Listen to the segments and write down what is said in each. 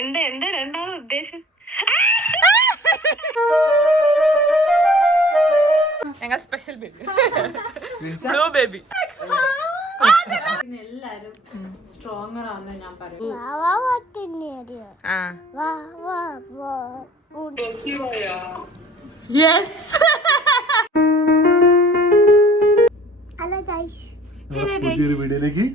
എന്താ എന്താ രണ്ടാളും ഉദ്ദേശം? ഞങ്ങൾ സ്പെഷ്യൽ ബേബി, ബ്ലൂ ബേബി. എല്ലാരും സ്ട്രോങ്ങർ ആണെന്ന് ഞാൻ പറയും. പുതിയൊരു വീഡിയോയിലേക്ക്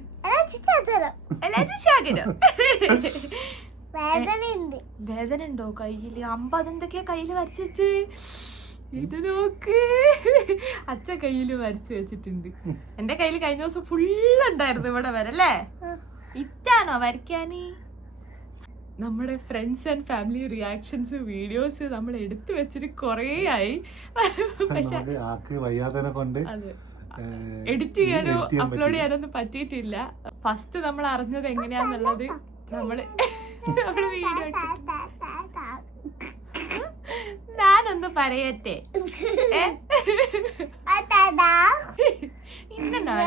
വേദന ഉണ്ടോ കയ്യില്? അതെന്തൊക്കെയാ കയ്യില് വരച്ചിട്ട്? ഇത് നോക്ക്, അച്ഛ കയ്യില് വരച്ചു വെച്ചിട്ടുണ്ട്. എന്റെ കയ്യില് കഴിഞ്ഞ ദിവസം ഫുള്ളുണ്ടായിരുന്നു ഇവിടെ വരെ. അല്ലേ ഇറ്റാണോ വരയ്ക്കാന്? നമ്മുടെ friends and family reactions videos നമ്മൾ എടുത്തു വെച്ചിട്ട് കൊറേ ആയി. പക്ഷെ വയ്യാതെ കൊണ്ട് എഡിറ്റ് ചെയ്യാനോ അപ്ലോഡ് ചെയ്യാനോ ഒന്നും പറ്റിയിട്ടില്ല. ഫസ്റ്റ് നമ്മൾ അറിഞ്ഞത് എങ്ങനെയാന്നുള്ളത് നമ്മള് വീഡിയോ ഞാനൊന്ന് പറയട്ടെ. ഇന്നാണ്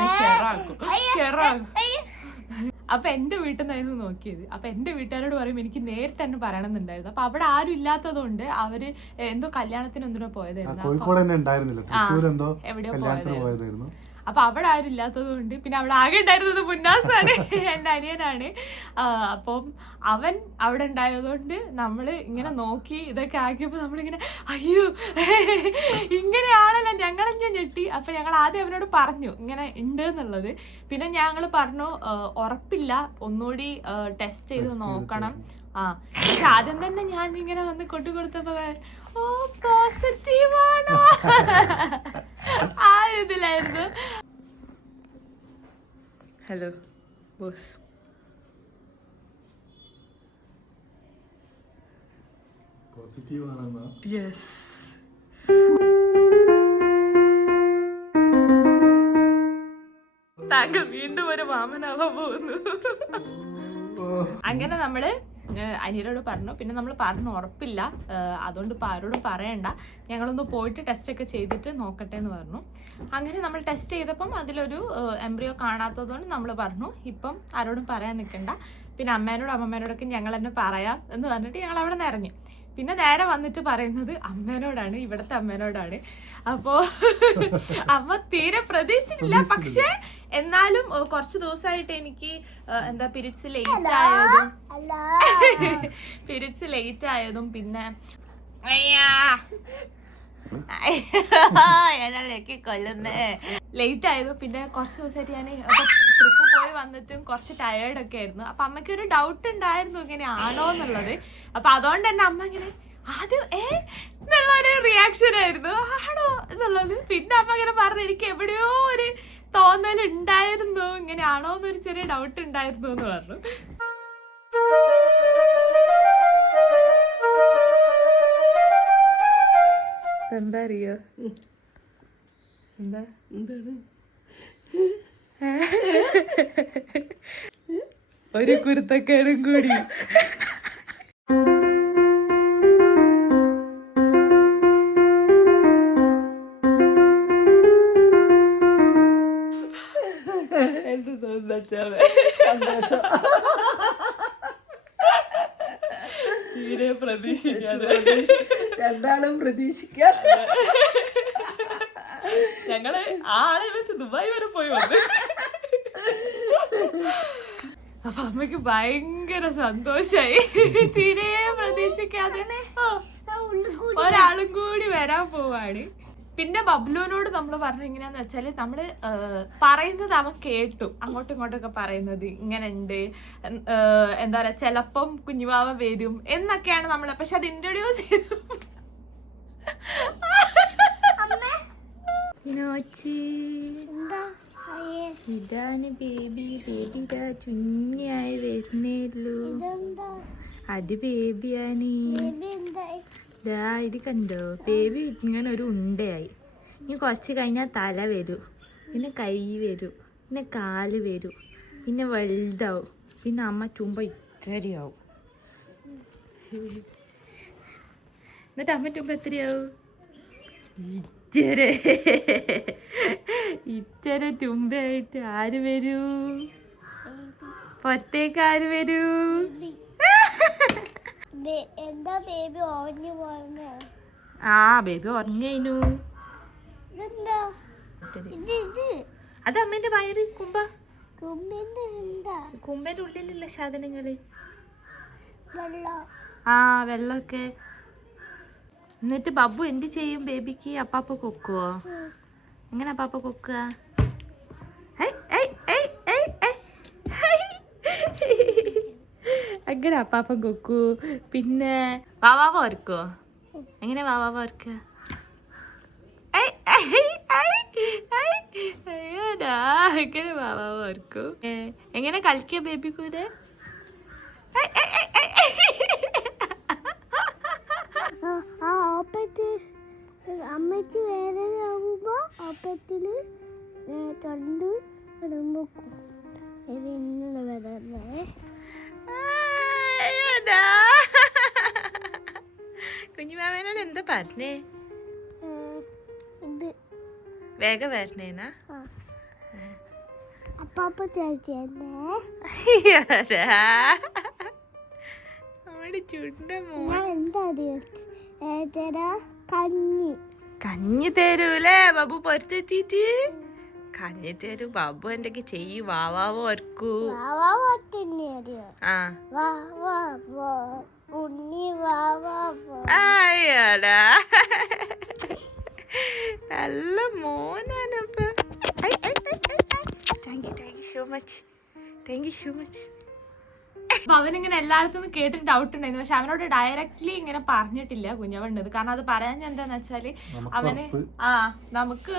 അപ്പൊ എന്റെ വീട്ടിൽ നിന്നായിരുന്നു നോക്കിയത്. അപ്പൊ എന്റെ വീട്ടുകാരോട് പറയുമ്പോൾ എനിക്ക് നേരിട്ട് തന്നെ പറയണമെന്നുണ്ടായിരുന്നു. അപ്പൊ അവിടെ ആരും ഇല്ലാത്തതുകൊണ്ട് അവര് എന്തോ കല്യാണത്തിന് എന്തിനോ പോയതായിരുന്നു, എവിടെയോ പോയതായിരുന്നു. അപ്പൊ അവിടെ ആരും ഇല്ലാത്തത് കൊണ്ട് പിന്നെ അവിടെ ആകെ ഉണ്ടായിരുന്നത് മുന്നാസാണ്, എന്റെ അനിയനാണ്. അപ്പം അവൻ അവിടെ ഉണ്ടായതുകൊണ്ട് നമ്മള് ഇങ്ങനെ നോക്കി ഇതൊക്കെ ആക്കിയപ്പോ നമ്മളിങ്ങനെ അയ്യോ ഇങ്ങനെയാണല്ലോ, ഞങ്ങളെന്നെ ഞെട്ടി. അപ്പൊ ഞങ്ങൾ ആദ്യം അവനോട് പറഞ്ഞു ഇങ്ങനെ ഉണ്ട് എന്നുള്ളത്. പിന്നെ ഞങ്ങൾ പറഞ്ഞു ഉറപ്പില്ല, ഒന്നുകൂടി ടെസ്റ്റ് ചെയ്ത് നോക്കണം. പക്ഷെ ആദ്യം തന്നെ ഞാൻ ഇങ്ങനെ വന്ന് കൊണ്ടുകൊടുത്തപ്പോ ഓ പോസിറ്റീവാണോ ആ ഇതിലായിരുന്നു. Hello boss. യെസ്, താങ്കൾ വീണ്ടും ഒരു മാമനാവാൻ പോകുന്നു. അങ്ങനെ നമ്മള് അനിയനോട് പറഞ്ഞു. പിന്നെ നമ്മൾ പറഞ്ഞു ഉറപ്പില്ല, അതുകൊണ്ട് ഇപ്പം ആരോടും പറയണ്ട, ഞങ്ങളൊന്ന് പോയിട്ട് ടെസ്റ്റ് ഒക്കെ ചെയ്തിട്ട് നോക്കട്ടെ എന്ന് പറഞ്ഞു. അങ്ങനെ നമ്മൾ ടെസ്റ്റ് ചെയ്തപ്പം അതിലൊരു എംബ്രിയോ കാണാത്തതുകൊണ്ട് നമ്മൾ പറഞ്ഞു ഇപ്പം ആരോടും പറയാൻ നിൽക്കണ്ട, പിന്നെ അമ്മേനോടും അമ്മമ്മേനോടൊക്കെ ഞങ്ങൾ തന്നെ പറയാം എന്ന് പറഞ്ഞിട്ട് ഞങ്ങൾ അവിടെ നിന്ന് ഇറങ്ങി. പിന്നെ നേരെ വന്നിട്ട് പറയുന്നത് അമ്മേനോടാണ്, ഇവിടുത്തെ അമ്മേനോടാണ്. അപ്പോ അമ്മ തീരെ പ്രതീക്ഷിച്ചിട്ടില്ല. പക്ഷെ എന്നാലും കുറച്ച് ദിവസമായിട്ട് എനിക്ക് എന്താ പീരിയഡ്സ് ലേറ്റ് ആയതും പിന്നെ കൊല്ലുന്നേ ലേറ്റ് ആയതും പിന്നെ കുറച്ച് ദിവസമായിട്ട് ഞാൻ ട്രിപ്പ് പോയി വന്നിട്ടും കുറച്ച് ടയേർഡൊക്കെ ആയിരുന്നു. അപ്പൊ അമ്മയ്ക്ക് ഒരു ഡൗട്ട് ഉണ്ടായിരുന്നു ഇങ്ങനെ ആണോ എന്നുള്ളത്. അപ്പൊ അതുകൊണ്ട് തന്നെ അമ്മ ഇങ്ങനെ ആദ്യം എന്നുള്ളൊരു റിയാക്ഷൻ ആയിരുന്നു, ആണോ എന്നുള്ളത്. പിന്നെ അമ്മ ഇങ്ങനെ പറഞ്ഞു എനിക്ക് എവിടെയോ ഒരു തോന്നൽ ഉണ്ടായിരുന്നു, ഇങ്ങനെ ആണോ എന്നൊരു ചെറിയ ഡൗട്ട് ഉണ്ടായിരുന്നു എന്ന് പറഞ്ഞു. എന്താ അറിയോ? എന്താ ഒരു കുരുത്തക്കേടും കൂടി. എന്ത് തോന്നുന്നു? തീരെ പ്രതീക്ഷിക്കാതെ രണ്ടാളും പ്രതീക്ഷിക്കാതെ ഞങ്ങള് ആളെ വെച്ച് ദുബായ് വരെ പോയി വന്നു. അപ്പൊ അമ്മക്ക് ഭയങ്കര സന്തോഷായി. തീരെ പ്രതീക്ഷിക്കാതെ ഒരാളും കൂടി വരാൻ പോവാണ്. പിന്നെ ബബ്ലുവിനോട് നമ്മൾ പറഞ്ഞ എങ്ങനെയാന്ന് വെച്ചാല് നമ്മള് പറയുന്നത് അവൻ കേട്ടു, അങ്ങോട്ടും ഇങ്ങോട്ടൊക്കെ പറയുന്നത് ഇങ്ങനെ ഉണ്ട്, എന്താ പറയാ ചിലപ്പം കുഞ്ഞുവാവ വരും എന്നൊക്കെയാണ് നമ്മള്. പക്ഷെ അത് ഇൻട്രൊഡ്യൂസ് ചെയ്തു. ഇതാണ് ബേബി, ബേബിയുടെ ചുഞ്ഞായി വരുന്നേള്ളൂ. അത് ബേബിയാണ്. ഇത് കണ്ടോ, ബേബി ഇങ്ങനെ ഒരു ഉണ്ടയായി. ഇനി കുറച്ച് കഴിഞ്ഞാൽ തല വരും, പിന്നെ കൈ വരും, പിന്നെ കാല് വരും, പിന്നെ വലുതാവും, പിന്നെ അമ്മ ചുമ്പ ഇത്രയാവും. എന്നിട്ട് അമ്മ ചുമ്പ എത്രയാവും? ഇച്ചര ചുമ്പയായിട്ട് ആര് വരൂ? പുറത്തേക്കാര് വരൂ. എന്താ ബേബി ഓഞ്ഞു പോയ? ആ ബേബി ഉറങ്ങേനു. ഇതെന്താ ഇത്? ഇത് അത് അമ്മേന്റെ വയറ് കുമ്പ. കുമ്പിന്റെ എന്താ? കുമ്പേന്റെ ഉള്ളിലുള്ള സാധനങ്ങള്. വെള്ളം. ആ വെള്ളമൊക്കെ. എന്നിട്ട് ബബ്ബു എന്ത് ചെയ്യും ബേബിക്ക്? അപ്പാപ്പ കൊക്കുവോ? എങ്ങനെ അപ്പാപ്പ കൊക്കുക? അങ്ങനെ അപ്പാപ്പ കൊക്കു. പിന്നെ വാവാവ ഓർക്കോ? എങ്ങനെ വാവാവ ഓർക്കുക? അയ്യോടാ എങ്ങനെ വാവാവ ഓർക്കൂ? എങ്ങനെ കളിക്കുക ബേബി കൂടെ? ആ ഓപ്പത്ത് അമ്മയ്ക്ക് വേദനയാകുമ്പോ ഓപ്പത്തിന് തൊണ്ട് ഇടുമ്പോ ഇങ്ങനെ വേദന. കുഞ്ഞുമാമനോട് എന്താ പറഞ്ഞേ? ഇത് വേഗം വരണേനാ? അപ്പാപ്പ ചേച്ചിയല്ലേ ഞാൻ എന്താ കഞ്ഞി കഞ്ഞി തരൂലേ ബബു പൊരത്തെത്തിട്ട്? കഞ്ഞി തരൂ ബബു എന്തൊക്കെ ചെയ്യും? വാവാവോ ഓർക്കൂ. ആ ഉണ്ണി അയ്യോടാ നല്ല മോനാണപ്പ. അപ്പൊ അവനിങ്ങനെ എല്ലായിടത്തും കേട്ടിട്ട് ഡൗട്ട് ഉണ്ടായിരുന്നു. പക്ഷെ അവനോട് ഡയറക്റ്റ്ലി ഇങ്ങനെ പറഞ്ഞിട്ടില്ല കുഞ്ഞവണ്ടത്. കാരണം അത് പറയാൻ എന്താന്ന് വെച്ചാല് അവന് നമുക്ക്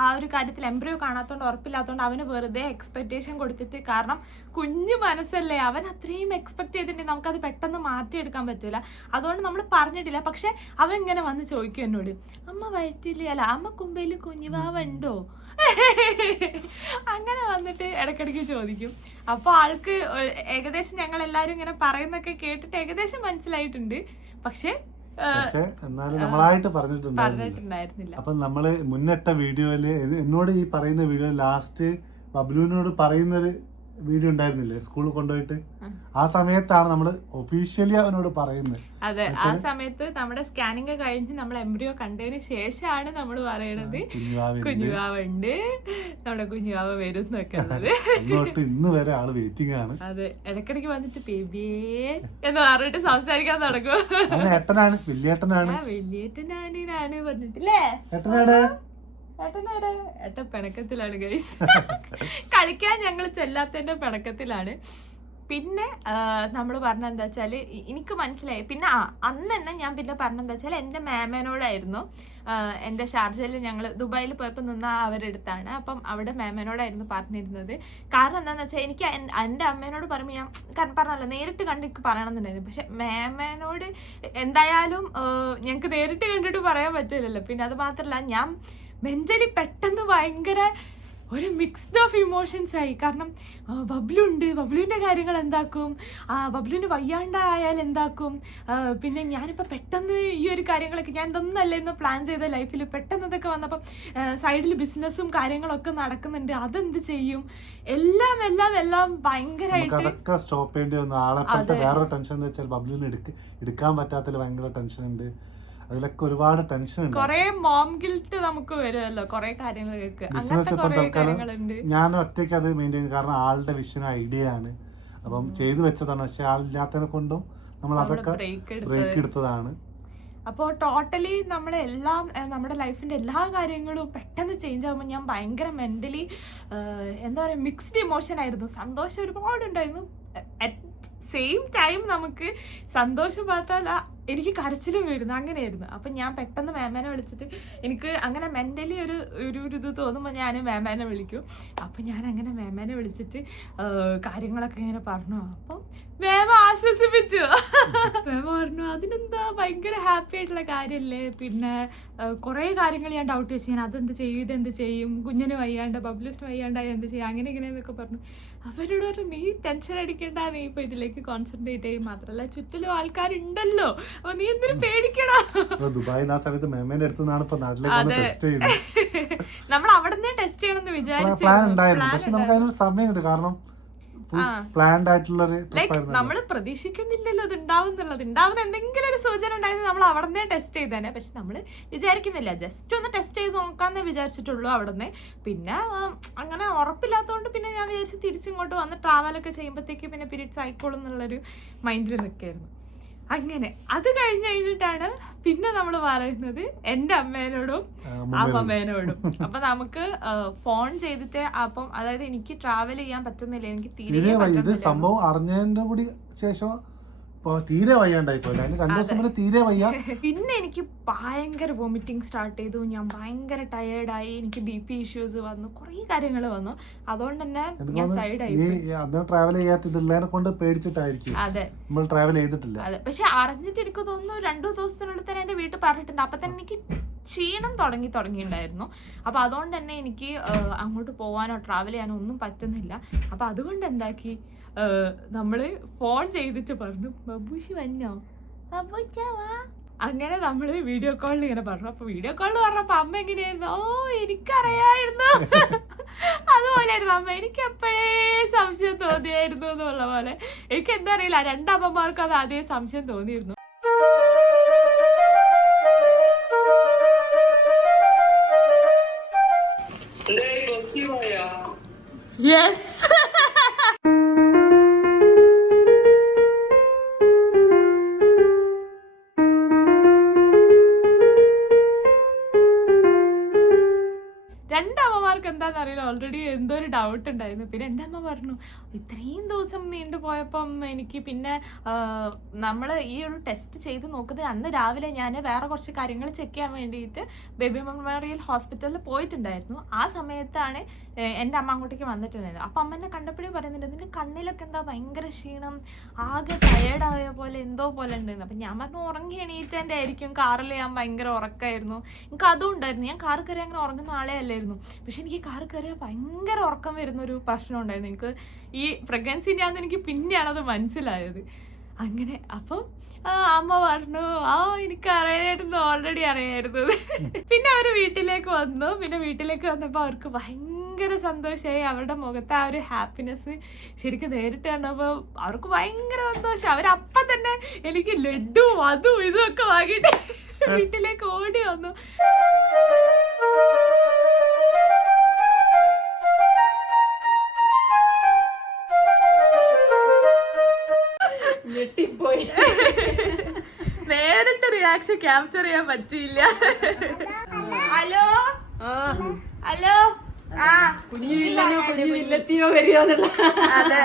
ആ ഒരു കാര്യത്തിൽ എംബ്രിയോ കാണാത്തോണ്ട് ഉറപ്പില്ലാത്തോണ്ട് അവന് വെറുതെ എക്സ്പെക്ടേഷൻ കൊടുത്തിട്ട്, കാരണം കുഞ്ഞു മനസ്സല്ലേ, അവൻ അത്രയും എക്സ്പെക്ട് ചെയ്തിട്ടുണ്ടെങ്കിൽ നമുക്കത് പെട്ടെന്ന് മാറ്റിയെടുക്കാൻ പറ്റൂല. അതുകൊണ്ട് നമ്മൾ പറഞ്ഞിട്ടില്ല. പക്ഷെ അവൻ ഇങ്ങനെ വന്ന് ചോദിക്കും എന്നോട്, അമ്മ വയറ്റില്ല, അല്ല അമ്മ കുമ്പയില് കുഞ്ഞുവാവുണ്ടോ? അങ്ങനെ വന്നിട്ട് ഇടയ്ക്കിടയ്ക്ക് ചോദിക്കും. അപ്പൊ ആൾക്ക് ഏകദേശം ഞങ്ങൾ എല്ലാരും ഇങ്ങനെ പറയുന്നൊക്കെ കേട്ടിട്ട് ഏകദേശം മനസ്സിലായിട്ടുണ്ട്. പക്ഷെ എന്നാലും നമ്മളായിട്ട് പറഞ്ഞിട്ടുണ്ടായിരുന്നില്ല. അപ്പൊ നമ്മള് മുന്നിട്ട വീഡിയോയില് എന്നോട് ഈ പറയുന്ന വീഡിയോ ലാസ്റ്റ് ബബ്ലുവിനോട് പറയുന്നൊരു വീഡിയോ ഉണ്ടായിരുന്നില്ലേ സ്കൂളിൽ കൊണ്ടുപോയിട്ട്? ആ സമയത്താണ് നമ്മൾ ഒഫീഷ്യലി അവനോട് പറയുന്നത്. അതെ, ആ സമയത്ത് നമ്മുടെ സ്കാനിങ് കഴിഞ്ഞ് നമ്മൾ എംബ്രിയോ കണ്ടതിന് ശേഷമാണ് നമ്മൾ പറയണത് കുഞ്ഞുവാവുണ്ട്, നമ്മുടെ കുഞ്ഞുവാവ വരും എന്നൊക്കെ ഉള്ളത്. ഇന്ന് വരെ ആള് വെയിറ്റിംഗ് ആണ്. അതെ, ഇടയ്ക്കിടയ്ക്ക് വന്നിട്ട് ബേബിയേ എന്ന് പറഞ്ഞിട്ട് സംസാരിക്കാൻ തുടങ്ങും. ഏട്ടനാണ്, വലിയേട്ടനാണ്. വലിയേട്ടനാണ് ഞാന് പറഞ്ഞിട്ടില്ലേ? ഏട്ടൻ പിണക്കത്തിലാണ് ഗൈസ്. കളിക്കാൻ ഞങ്ങൾ ചെല്ലാത്തതിന്റെ പിണക്കത്തിലാണ്. പിന്നെ നമ്മൾ പറഞ്ഞ എന്താ വെച്ചാല് എനിക്ക് മനസ്സിലായി. പിന്നെ അന്ന് തന്നെ ഞാൻ പിന്നെ പറഞ്ഞെന്താ വെച്ചാൽ എൻ്റെ മാമേനോടായിരുന്നു. എൻ്റെ ഷാർജയിൽ ഞങ്ങൾ ദുബായിൽ പോയപ്പോൾ നിന്ന അവരെടുത്താണ്. അപ്പം അവിടെ മാമേനോടായിരുന്നു പറഞ്ഞിരുന്നത്. കാരണം എന്താണെന്ന് വെച്ചാൽ എനിക്ക് എൻ്റെ അമ്മേനോട് പറയുമ്പോൾ ഞാൻ പറഞ്ഞല്ലോ നേരിട്ട് കണ്ട് എനിക്ക് പറയണമെന്നുണ്ടായിരുന്നു. പക്ഷെ മാമേനോട് എന്തായാലും ഞങ്ങൾക്ക് നേരിട്ട് കണ്ടിട്ട് പറയാൻ പറ്റില്ലല്ലോ. പിന്നെ അത് മാത്രമല്ല, ഞാൻ മെന്റലി പെട്ടെന്ന് ഭയങ്കര ഒരു മിക്സ്ഡ് ഓഫ് ഇമോഷൻസ് ആയി. കാരണം ബബ്ലുണ്ട്, ബബ്ലുവിൻ്റെ കാര്യങ്ങൾ എന്താക്കും, ബബ്ലുവിന് വയ്യാണ്ടായാൽ എന്താക്കും, പിന്നെ ഞാനിപ്പോൾ പെട്ടെന്ന് ഈ ഒരു കാര്യങ്ങളൊക്കെ ഞാൻ ഇതൊന്നല്ല ഇന്ന് പ്ലാൻ ചെയ്ത ലൈഫിൽ പെട്ടെന്ന് ഇതൊക്കെ വന്നപ്പം സൈഡിൽ ബിസിനസ്സും കാര്യങ്ങളൊക്കെ നടക്കുന്നുണ്ട്, അതെന്ത് ചെയ്യും, എല്ലാം ഭയങ്കരമായിട്ട് സ്റ്റോപ്പ് ചെയ്യേണ്ടി വന്നു. ആളെ വേറൊരു ടെൻഷൻ എന്ന് വെച്ചാൽ ബബ്ലുവിന് എടുക്കാൻ പറ്റാത്തതിൽ ഭയങ്കര ടെൻഷൻ ഉണ്ട്. അതിലൊക്കെ ഒരുപാട് ടെൻഷൻ ഉണ്ട്. കൊറേ മോം ഗിൽറ്റ് നമുക്ക് വരുമല്ലോ, കൊറേ കാര്യങ്ങൾക്ക്. ഞാൻ ഒറ്റയ്ക്ക് അത് മെയിൻറ്റെയിൻ, കാരണം ആളുടെ വിഷൻ ഐഡിയ ആണ്. അപ്പം ചെയ്തു വെച്ചതാണ്. പക്ഷെ ആളില്ലാത്തതിനെ കൊണ്ടും നമ്മൾ അതൊക്കെ ബ്രേക്ക് എടുത്തതാണ്. അപ്പോൾ ടോട്ടലി നമ്മളെല്ലാം നമ്മുടെ ലൈഫിൻ്റെ എല്ലാ കാര്യങ്ങളും പെട്ടെന്ന് ചേഞ്ച് ആകുമ്പോൾ ഞാൻ ഭയങ്കര മെൻ്റലി എന്താ പറയുക മിക്സ്ഡ് ഇമോഷൻ ആയിരുന്നു. സന്തോഷം ഒരുപാടുണ്ടായിരുന്നു. അറ്റ് സെയിം ടൈം നമുക്ക് സന്തോഷം മാത്രമല്ല എനിക്ക് കരച്ചിലും വരുന്നു, അങ്ങനെയായിരുന്നു. അപ്പം ഞാൻ പെട്ടെന്ന് മാമേനെ വിളിച്ചിട്ട് എനിക്ക് അങ്ങനെ മെൻ്റലി ഒരു ഇത് തോന്നുമ്പോൾ ഞാൻ മാമേനെ വിളിക്കും. അപ്പം ഞാൻ അങ്ങനെ മാമേനെ വിളിച്ചിട്ട് കാര്യങ്ങളൊക്കെ ഇങ്ങനെ പറഞ്ഞു. അപ്പം മാമ ആശ്വസിപ്പിച്ചു. മാമ പറഞ്ഞു അതിനെന്താ ഭയങ്കര ഹാപ്പി ആയിട്ടുള്ള കാര്യമല്ലേ, പിന്നെ കുറേ കാര്യങ്ങൾ ഞാൻ ഡൗട്ട് വെച്ച് ഞാൻ അതെന്ത് ചെയ്യും ഇതെന്ത് ചെയ്യും, കുഞ്ഞിന് വയ്യാണ്ട് ബബ്ലുസിന് വയ്യാണ്ടായി എന്ത് ചെയ്യും, അങ്ങനെ ഇങ്ങനെയെന്നൊക്കെ പറഞ്ഞു. അവരോട് പറഞ്ഞു നീ ടെൻഷൻ അടിക്കേണ്ട, നീ ഇപ്പോൾ ഇതിലേക്ക് കോൺസെൻട്രേറ്റ് ചെയ്യും, മാത്രമല്ല ചുറ്റിലും ആൾക്കാരുണ്ടല്ലോ, അപ്പൊ നീ എന്തിനു പേടിക്കണോ. നമ്മൾ അവിടെ നിന്ന് ടെസ്റ്റ് ചെയ്യണമെന്ന് വിചാരിച്ചു. സമയം കാരണം പ്ലാൻഡ് ആയിട്ടുള്ള ഒരു ലൈക്ക് നമ്മൾ പ്രതീക്ഷിക്കുന്നില്ലല്ലോ ഇത് ഉണ്ടാവുന്നുള്ളത്. ഉണ്ടാവുന്ന എന്തെങ്കിലും ഒരു സൂചന ഉണ്ടായിരുന്നു നമ്മൾ അവിടെ നിന്ന് ടെസ്റ്റ് ചെയ്തേനെ. പക്ഷെ നമ്മൾ വിചാരിക്കുന്നില്ല, ജസ്റ്റ് ഒന്ന് ടെസ്റ്റ് ചെയ്ത് നോക്കാന്നേ വിചാരിച്ചിട്ടുള്ളൂ അവിടെ നിന്ന്. പിന്നെ അങ്ങനെ ഉറപ്പില്ലാത്തതുകൊണ്ട് പിന്നെ ഞാൻ വിചാരിച്ച് തിരിച്ചിങ്ങോട്ട് വന്ന് ട്രാവലൊക്കെ ചെയ്യുമ്പോഴത്തേക്ക് പിന്നെ പീരീഡ്സ് ആയിക്കോളും എന്നുള്ളൊരു മൈൻഡിൽ നിൽക്കായിരുന്നു. അങ്ങനെ അത് കഴിഞ്ഞിട്ടാണ് പിന്നെ നമ്മൾ പറയുന്നത് എൻ്റെ അമ്മേനോടും അമ്മമ്മേനോടും. അപ്പൊ നമുക്ക് ഫോൺ ചെയ്തിട്ട് അപ്പം അതായത് എനിക്ക് ട്രാവൽ ചെയ്യാൻ പറ്റുന്നില്ല, എനിക്ക് തീരെ സംഭവം അറിഞ്ഞതിന്റെ കൂടി ശേഷം തീരെ വയ്യാണ്ടായി പോലെ 2 ദിവസം മുന്നേ തീരെ വയ്യ. പിന്നെ എനിക്ക് ഭയങ്കര വോമിറ്റിംഗ് സ്റ്റാർട്ട് ചെയ്തു, ഞാൻ ഭയങ്കര ടയേർഡായി, എനിക്ക് BP ഇഷ്യൂസ് വന്നു, കുറേ കാര്യങ്ങൾ വന്നു. അതുകൊണ്ട് തന്നെ ഞാൻ സൈഡായി. ട്രാവൽ ചെയ്യാത്തതിനെ കൊണ്ട് പേടിച്ചിട്ടായിരിക്കും. അതെ, നമ്മൾ ട്രാവൽ ചെയ്തിട്ടില്ല. അതെ. പക്ഷെ അറിഞ്ഞിട്ട് എനിക്ക് തോന്നുന്നു 2 ദിവസത്തിനുള്ളിൽ തന്നെ എന്റെ വീട്ടിൽ പറഞ്ഞിട്ടുണ്ട്. അപ്പൊ തന്നെ എനിക്ക് ക്ഷീണം തുടങ്ങിയിട്ടുണ്ടായിരുന്നു. അപ്പൊ അതുകൊണ്ട് തന്നെ എനിക്ക് അങ്ങോട്ട് പോകാനോ ട്രാവൽ ചെയ്യാനോ ഒന്നും പറ്റുന്നില്ല. അപ്പൊ അതുകൊണ്ട് എന്താക്കി, നമ്മള് ഫോൺ ചെയ്തിട്ട് പറഞ്ഞു ബബൂഷി വന്നോ, ബബൂച്ചാവാ. അങ്ങനെ നമ്മള് വീഡിയോ കോളിൽ ഇങ്ങനെ പറഞ്ഞു. അപ്പൊ വീഡിയോ കോളിൽ പറഞ്ഞപ്പോ അമ്മ എങ്ങനെയായിരുന്നു, ഓ എനിക്കറിയായിരുന്നു അതുപോലെയായിരുന്നു അമ്മ. എനിക്ക് എപ്പോഴേ സംശയം തോന്നിയായിരുന്നു എന്നുള്ള പോലെ. എനിക്ക് എന്താ അറിയില്ല, 2 അമ്മമാർക്കും അത് ആദ്യം സംശയം തോന്നിയിരുന്നു. യെസ്. രണ്ടമ്മമാർക്ക് എന്താണെന്ന് അറിയില്ല, ഓൾറെഡി എന്തോ ഒരു ഡൗട്ട് ഉണ്ടായിരുന്നു. പിന്നെ എൻ്റെ അമ്മ പറഞ്ഞു ഇത്രയും ദിവസം നീണ്ടു പോയപ്പം എനിക്ക് പിന്നെ നമ്മൾ ഈ ഒരു ടെസ്റ്റ് ചെയ്ത് നോക്കുന്നത് അന്ന് രാവിലെ ഞാൻ വേറെ കുറച്ച് കാര്യങ്ങൾ ചെക്ക് ചെയ്യാൻ വേണ്ടിയിട്ട് ബേബി മെമ്മോറിയൽ ഹോസ്പിറ്റലിൽ പോയിട്ടുണ്ടായിരുന്നു. ആ സമയത്താണ് എൻ്റെ അമ്മ അങ്ങോട്ടേക്ക് വന്നിട്ടുണ്ടായിരുന്നു. അപ്പം അമ്മ എന്നെ കണ്ടപ്പോഴേ പറയുന്നുണ്ട് നിൻ്റെ കണ്ണിലൊക്കെ എന്താ ഭയങ്കര ക്ഷീണം, ആകെ ടയേർഡായ പോലെ എന്തോ പോലെ ഉണ്ടായിരുന്നു. അപ്പം ഞാൻ പറഞ്ഞു ഉറങ്ങി എണീറ്റതിൻ്റെ ആയിരിക്കും, കാറിൽ ഞാൻ ഭയങ്കര ഉറക്കമായിരുന്നു, എനിക്ക് അതും ഉണ്ടായിരുന്നു. ഞാൻ കാർ കയറി അങ്ങനെ ഉറങ്ങുന്ന ആളെ അല്ലായിരുന്നു. പക്ഷെ എനിക്ക് കാർ കയറിയാൽ ഭയങ്കര ഉറക്കം വരുന്നൊരു പ്രശ്നം ഉണ്ടായിരുന്നു. എനിക്ക് ഈ പ്രഗ്നൻസിൻ്റെ ആണെന്ന് എനിക്ക് പിന്നെയാണത് മനസ്സിലായത്. അങ്ങനെ അപ്പം അമ്മ പറഞ്ഞു എനിക്ക് അറിയായിരുന്നു, ഓൾറെഡി അറിയായിരുന്നു. പിന്നെ അവർ വീട്ടിലേക്ക് വന്നു. പിന്നെ വീട്ടിലേക്ക് വന്നപ്പോൾ അവർക്ക് ഭയങ്കര സന്തോഷമായി. അവരുടെ മുഖത്തെ ആ ഒരു ഹാപ്പിനെസ് ശരിക്കും നേരിട്ട് കണ്ടപ്പോൾ അവർക്ക് ഭയങ്കര സന്തോഷം. അവരപ്പം തന്നെ എനിക്ക് ലഡുവും അതും ഇതും ഒക്കെ വാങ്ങിയിട്ട് വീട്ടിലേക്ക് ഓടി വന്നു. ഞെട്ടിപ്പോയി. നേരിട്ട് റിയാക്ഷൻ ക്യാപ്ചർ ചെയ്യാൻ പറ്റിയില്ല. ഹലോ ഹലോ കുഞ്ഞില്ലെത്തിയോ വരിക. അതെ.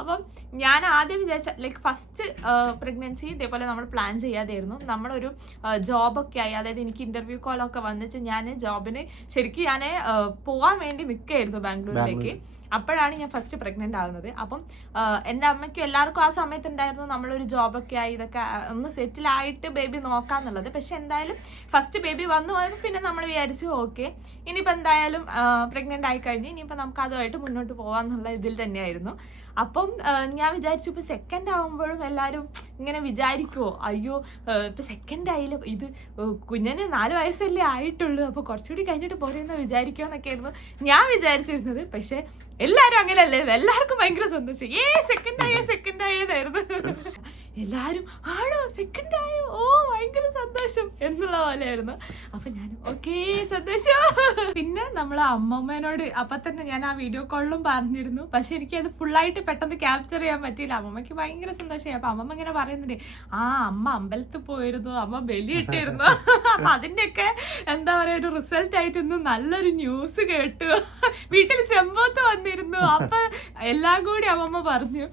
അപ്പം ഞാൻ ആദ്യം വിചാരിച്ച ലൈക്ക് ഫസ്റ്റ് പ്രഗ്നൻസി ഇതേപോലെ നമ്മൾ പ്ലാൻ ചെയ്യാതെയായിരുന്നു. നമ്മളൊരു ജോബൊക്കെ ആയി, അതായത് എനിക്ക് ഇന്റർവ്യൂ കോളൊക്കെ വന്നിട്ട് ഞാൻ ജോബിന് ശരിക്കും ഞാൻ പോകാൻ വേണ്ടി നിൽക്കുകയായിരുന്നു ബാംഗ്ലൂരിലേക്ക്. അപ്പോഴാണ് ഞാൻ ഫസ്റ്റ് പ്രഗ്നൻ്റ് ആകുന്നത്. അപ്പം എൻ്റെ അമ്മയ്ക്കും എല്ലാവർക്കും ആ സമയത്ത് ഉണ്ടായിരുന്നു നമ്മളൊരു ജോബൊക്കെ ആയി ഇതൊക്കെ ഒന്ന് സെറ്റിലായിട്ട് ബേബി നോക്കാമെന്നുള്ളത്. പക്ഷെ എന്തായാലും ഫസ്റ്റ് ബേബി വന്നു പോയപ്പോൾ പിന്നെ നമ്മൾ വിചാരിച്ചു ഓക്കെ ഇനിയിപ്പോൾ എന്തായാലും പ്രഗ്നൻ്റ് ആയി കഴിഞ്ഞ് ഇനിയിപ്പോൾ നമുക്ക് അതുമായിട്ട് മുന്നോട്ട് പോകാമെന്നുള്ള ഇതിൽ തന്നെയായിരുന്നു. അപ്പം ഞാൻ വിചാരിച്ചു ഇപ്പോൾ സെക്കൻഡ് ആകുമ്പോഴും എല്ലാവരും ഇങ്ങനെ വിചാരിക്കുമോ അയ്യോ ഇപ്പോൾ സെക്കൻഡ് ആയില്ലോ, ഇത് കുഞ്ഞിന് 4 വയസ്സല്ലേ ആയിട്ടുള്ളൂ, അപ്പോൾ കുറച്ചുകൂടി കഴിഞ്ഞിട്ട് പോരെന്ന് വിചാരിക്കുമോ എന്നൊക്കെയായിരുന്നു ഞാൻ വിചാരിച്ചിരുന്നത്. പക്ഷേ എല്ലാവരും അങ്ങനെയല്ലേ, എല്ലാവർക്കും ഭയങ്കര സന്തോഷം, സെക്കൻഡ് ആയതായിരുന്നു. എല്ലാവരും ആണോ സെക്കൻഡ് ആയോ, ഓ ഭയങ്കര സന്തോഷം എന്നുള്ള പോലെയായിരുന്നു. അപ്പം ഞാൻ ഓക്കേ സന്തോഷം. പിന്നെ നമ്മൾ അമ്മമ്മേനോട് അപ്പം തന്നെ ഞാൻ ആ വീഡിയോ കോളിലും പറഞ്ഞിരുന്നു. പക്ഷെ എനിക്കത് ഫുള്ളായിട്ട് പെട്ടെന്ന് ക്യാപ്ചർ ചെയ്യാൻ പറ്റിയില്ല. അമ്മമ്മയ്ക്ക് ഭയങ്കര സന്തോഷമായി. അപ്പം അമ്മമ്മ ഇങ്ങനെ പറയുന്നുണ്ട് അമ്മ അമ്പലത്തിൽ പോയിരുന്നു, അമ്മ ബലിയിട്ടിരുന്നു. അപ്പം അതിൻ്റെയൊക്കെ എന്താ പറയുക ഒരു റിസൾട്ട് ആയിട്ട് ഇന്ന് നല്ലൊരു ന്യൂസ് കേട്ടു, വീട്ടിൽ ചെമ്പോത്ത് വന്നിരുന്നു. അപ്പം എല്ലാം കൂടി അമ്മമ്മ പറഞ്ഞു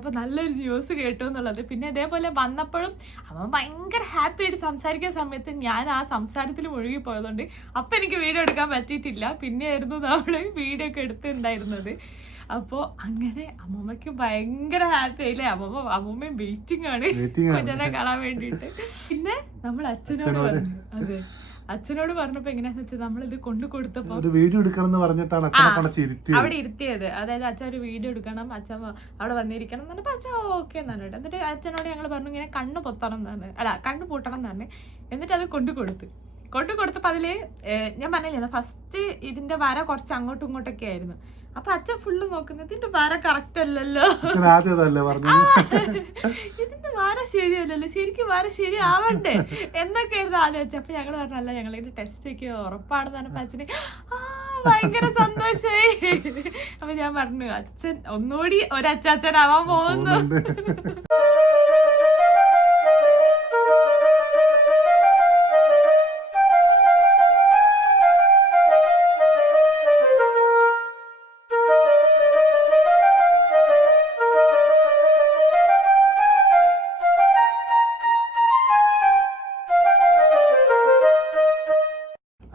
അപ്പം നല്ലൊരു ന്യൂസ് കേട്ടു എന്നുള്ളത്. പിന്നെ ഇതേപോലെ വന്നപ്പോഴും അമ്മ ഭയങ്കര ഹാപ്പി ആയിട്ട് സംസാരിക്കുന്ന സമയത്ത് ഞാൻ ആ സംസാരത്തിൽ മുഴുകിപ്പോയതുകൊണ്ട് അപ്പം എനിക്ക് വീഡിയോ എടുക്കാൻ പറ്റിയിട്ടില്ല. പിന്നെയായിരുന്നു നമ്മൾ വീഡിയോ ഒക്കെ എടുത്തിട്ടുണ്ടായിരുന്നത്. അപ്പോൾ അങ്ങനെ അമ്മമ്മയ്ക്ക് ഭയങ്കര ഹാപ്പി ആയില്ലേ. അമ്മമ്മയും വെയിറ്റിംഗ് ആണ് കുഞ്ഞിനെ കാണാൻ വേണ്ടിയിട്ട്. പിന്നെ നമ്മൾ അച്ഛനോട് പറഞ്ഞു. അതെ അച്ഛനോട് പറഞ്ഞപ്പോ എങ്ങനെയാന്ന് വെച്ചാൽ നമ്മളിത് കൊണ്ടു കൊടുത്തപ്പോ ഒരു വീഡിയോ എടുക്കണം എന്ന് പറഞ്ഞിട്ടാണ് അച്ഛനെ കൊണ്ടച്ചിരുത്തിയത്. അവിടെ ഇരുത്തിയത്. അതായത് അച്ഛൻ ഒരു വീഡിയോ എടുക്കണം, അച്ഛൻ അവിടെ വന്നിരിക്കണം എന്ന് പറഞ്ഞപ്പോൾ അച്ഛൻ ഓക്കെ എന്ന് പറഞ്ഞിട്ട് എന്നിട്ട് അച്ഛനോട് ഞങ്ങൾ പറഞ്ഞു ഇങ്ങനെ കണ്ണ് പൊത്തണം എന്ന് പറഞ്ഞു, അല്ല കണ്ണ് പൂട്ടണം എന്ന് പറഞ്ഞു. എന്നിട്ട് അത് കൊണ്ടു കൊടുത്തപ്പോൾ അതില് ഞാൻ പറഞ്ഞില്ലേ ഫസ്റ്റ് ഇതിന്റെ വര കുറച്ച് അങ്ങോട്ടും ഇങ്ങോട്ടൊക്കെ ആയിരുന്നു. അപ്പൊ അച്ഛൻ ഫുള്ള് നോക്കുന്നത് ഇതിന്റെ വര കറക്റ്റ് അല്ലല്ലോ, ഇതിന്റെ വര ശരിയല്ലല്ലോ, ശരിക്കും വര ശരിയാവണ്ടേ എന്നൊക്കെയായിരുന്നു ആലോചിച്ചത്. അപ്പൊ ഞങ്ങൾ പറഞ്ഞല്ല ഞങ്ങളിത് ടെസ്റ്റ് ഒക്കെ ഉറപ്പാണെന്ന് പറഞ്ഞപ്പോ അച്ഛന് ഭയങ്കര സന്തോഷമായി. അപ്പൊ ഞാൻ പറഞ്ഞു അച്ഛൻ ഒന്നുകൂടി ഒരച്ഛനാവാൻ പോകുന്നു.